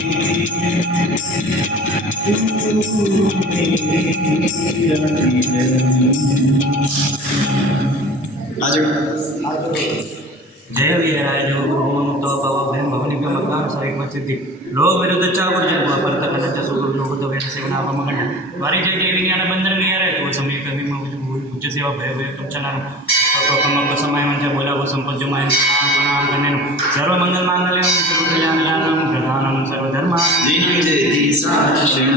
आजो जय वीराय देव गुरुमम तो भव भयं भवनिकम अकाम सरिक्म सिद्धि लोक विरुद्ध चावुर्जन वापरता कनच्या सुगुरु लोक वेन सेवना अपमगण्य वारी जय देवी ज्ञान बंधन विहाराय तो समय कवी उच्च सेवा भय भय तुमच्या नाम कमक समय म्हणजे बोला व संपज्ज माय प्रणाम करणे सर्व मंगल मांगल्यं सर्व कल्याणं प्रधानं सर्व धर्मानं जीवन जयति साक्षण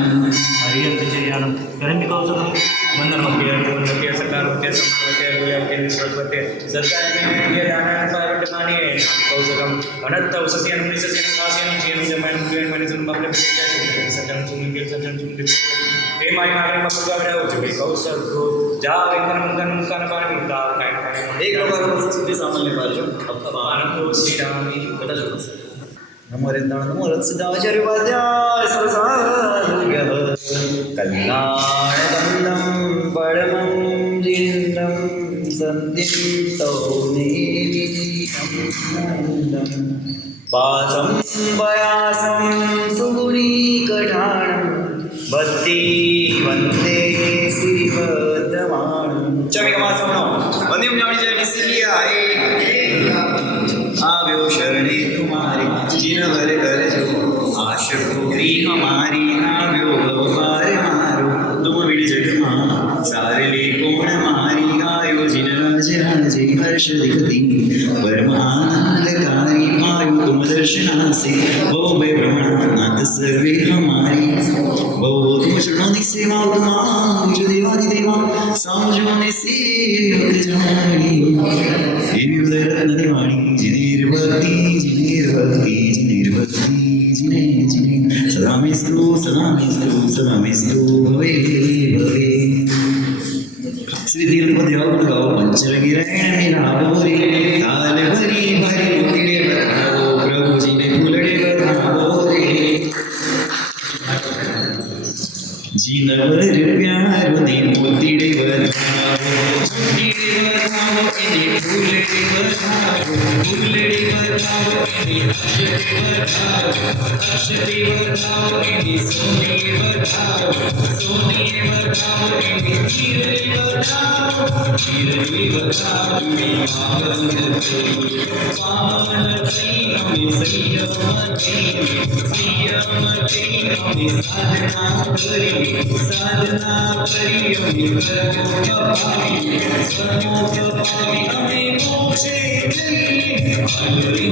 हरियंत जयानं करंदी कौसुकं वंदनमते वंदनमते सकारमते समानमते गुयामते निष्प्रभते सत्कार्यमे दानानं पावटमाने कौसुकं अनंत औषधीयं निसस्यं कास्यं जीवनं जमनं जीवन मनिसं बापले सज्जन सुनिल सज्जन सुनिल हे माय मागण मपुगावडा उचबे कौसुको जा वेंकन मुंकन पाणी मुक्ता काय एक प्रकारपासून सुद्धा सामान्य पाहिजे आनंद श्रीरामी नमो रत्सिदाचार्य वाद्याय सरसार्यः कल्याणकन्दं परमं जिन्दं सन्धिं तौनेमितं वासं वयासं सुगुणीकठाणं भक्ति वन्दे श्रीवर्धमानं चविकमासमनो वंद्यं जय निस्त्रियाय આવ્યો શરણે તુમારી જીનવર કરજો આશકોરી હમારી આવ્યો ભવભારે મારો તુમ વિડ જગમાં સારલે કોણ મારી આયો જીનરાજ રાજે હર્ષ દિગતિ પરમાનંદકારી આયો તુમ દર્શનાસે બહુ ભય ભ્રમણાનાથ સર્વે હમારી બહુ તુમ ચરણોની સેવા ઉત્તમા જો દેવાની દેવા સામજોને સેવક જાણી એવી ઉદયરત્ન દેવાણી जिनिर्भक्ति जिनिर्भक्ति जिनिर्भक्ति जिने जिने सदामिस्तु सदामिस्तु सदामिस्तु भवे भवे श्री दीर्घदेव गुणगाव पंचगिरण मिलावो रे ताल भरी भरी मुखडे बधावो प्रभुजी ने फुलडे बधावो रे जीनवर प्यारो ने मोतीडे बधावो मोतीडे बधावो इने फुलडे बधावो फुलडे बधावो इने अक्षते बधावो इने सोने बधावो सोने बधावो इने चीरे बधावो चीरे बधावो इने पावन थई हमें संयमती संयमती हमें साधना करी हमें कर्मों पावी हमें मोक्षे जइए हरि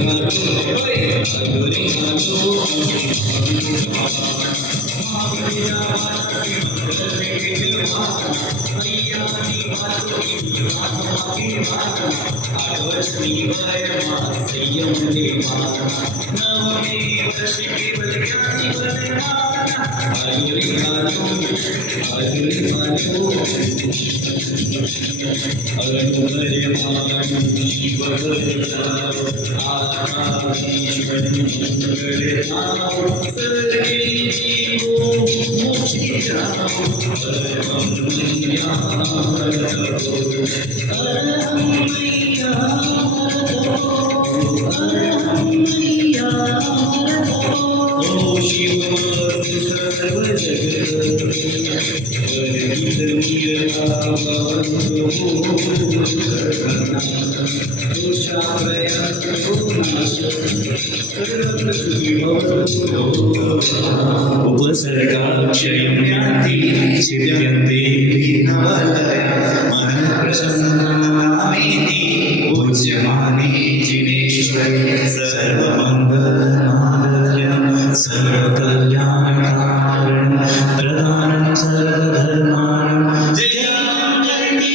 उपसर्गाक्षयं यान्ति क्षिप्यन्ते विघ्नवलय मनःप्रसन्नकामेति पूज्यमाने जिनेश्वरी सर्वमङ्गलमाङ्गल्यं सर्वकल्याणकारणं प्रधानं सर्वधर्माणं जयां जयति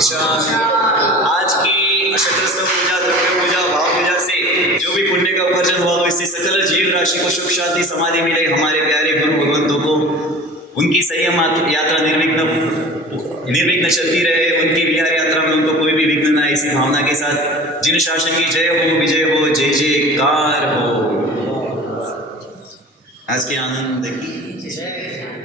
आज की अष्टग्रस्त पूजा, द्रव्य पूजा, भाव पूजा से जो भी पुण्य का उपार्जन हुआ, इससे सकल जीव राशि को सुख शांति समाधि मिले। हमारे प्यारे गुरु भगवंतों को उनकी संयम यात्रा निर्विघ्न चलती रहे, उनकी विहार यात्रा में उनको कोई भी विघ्न ना आए, इसी भावना के साथ जिन शासन की जय हो, विजय हो, जय जयकार हो। आज के आनंद की जय।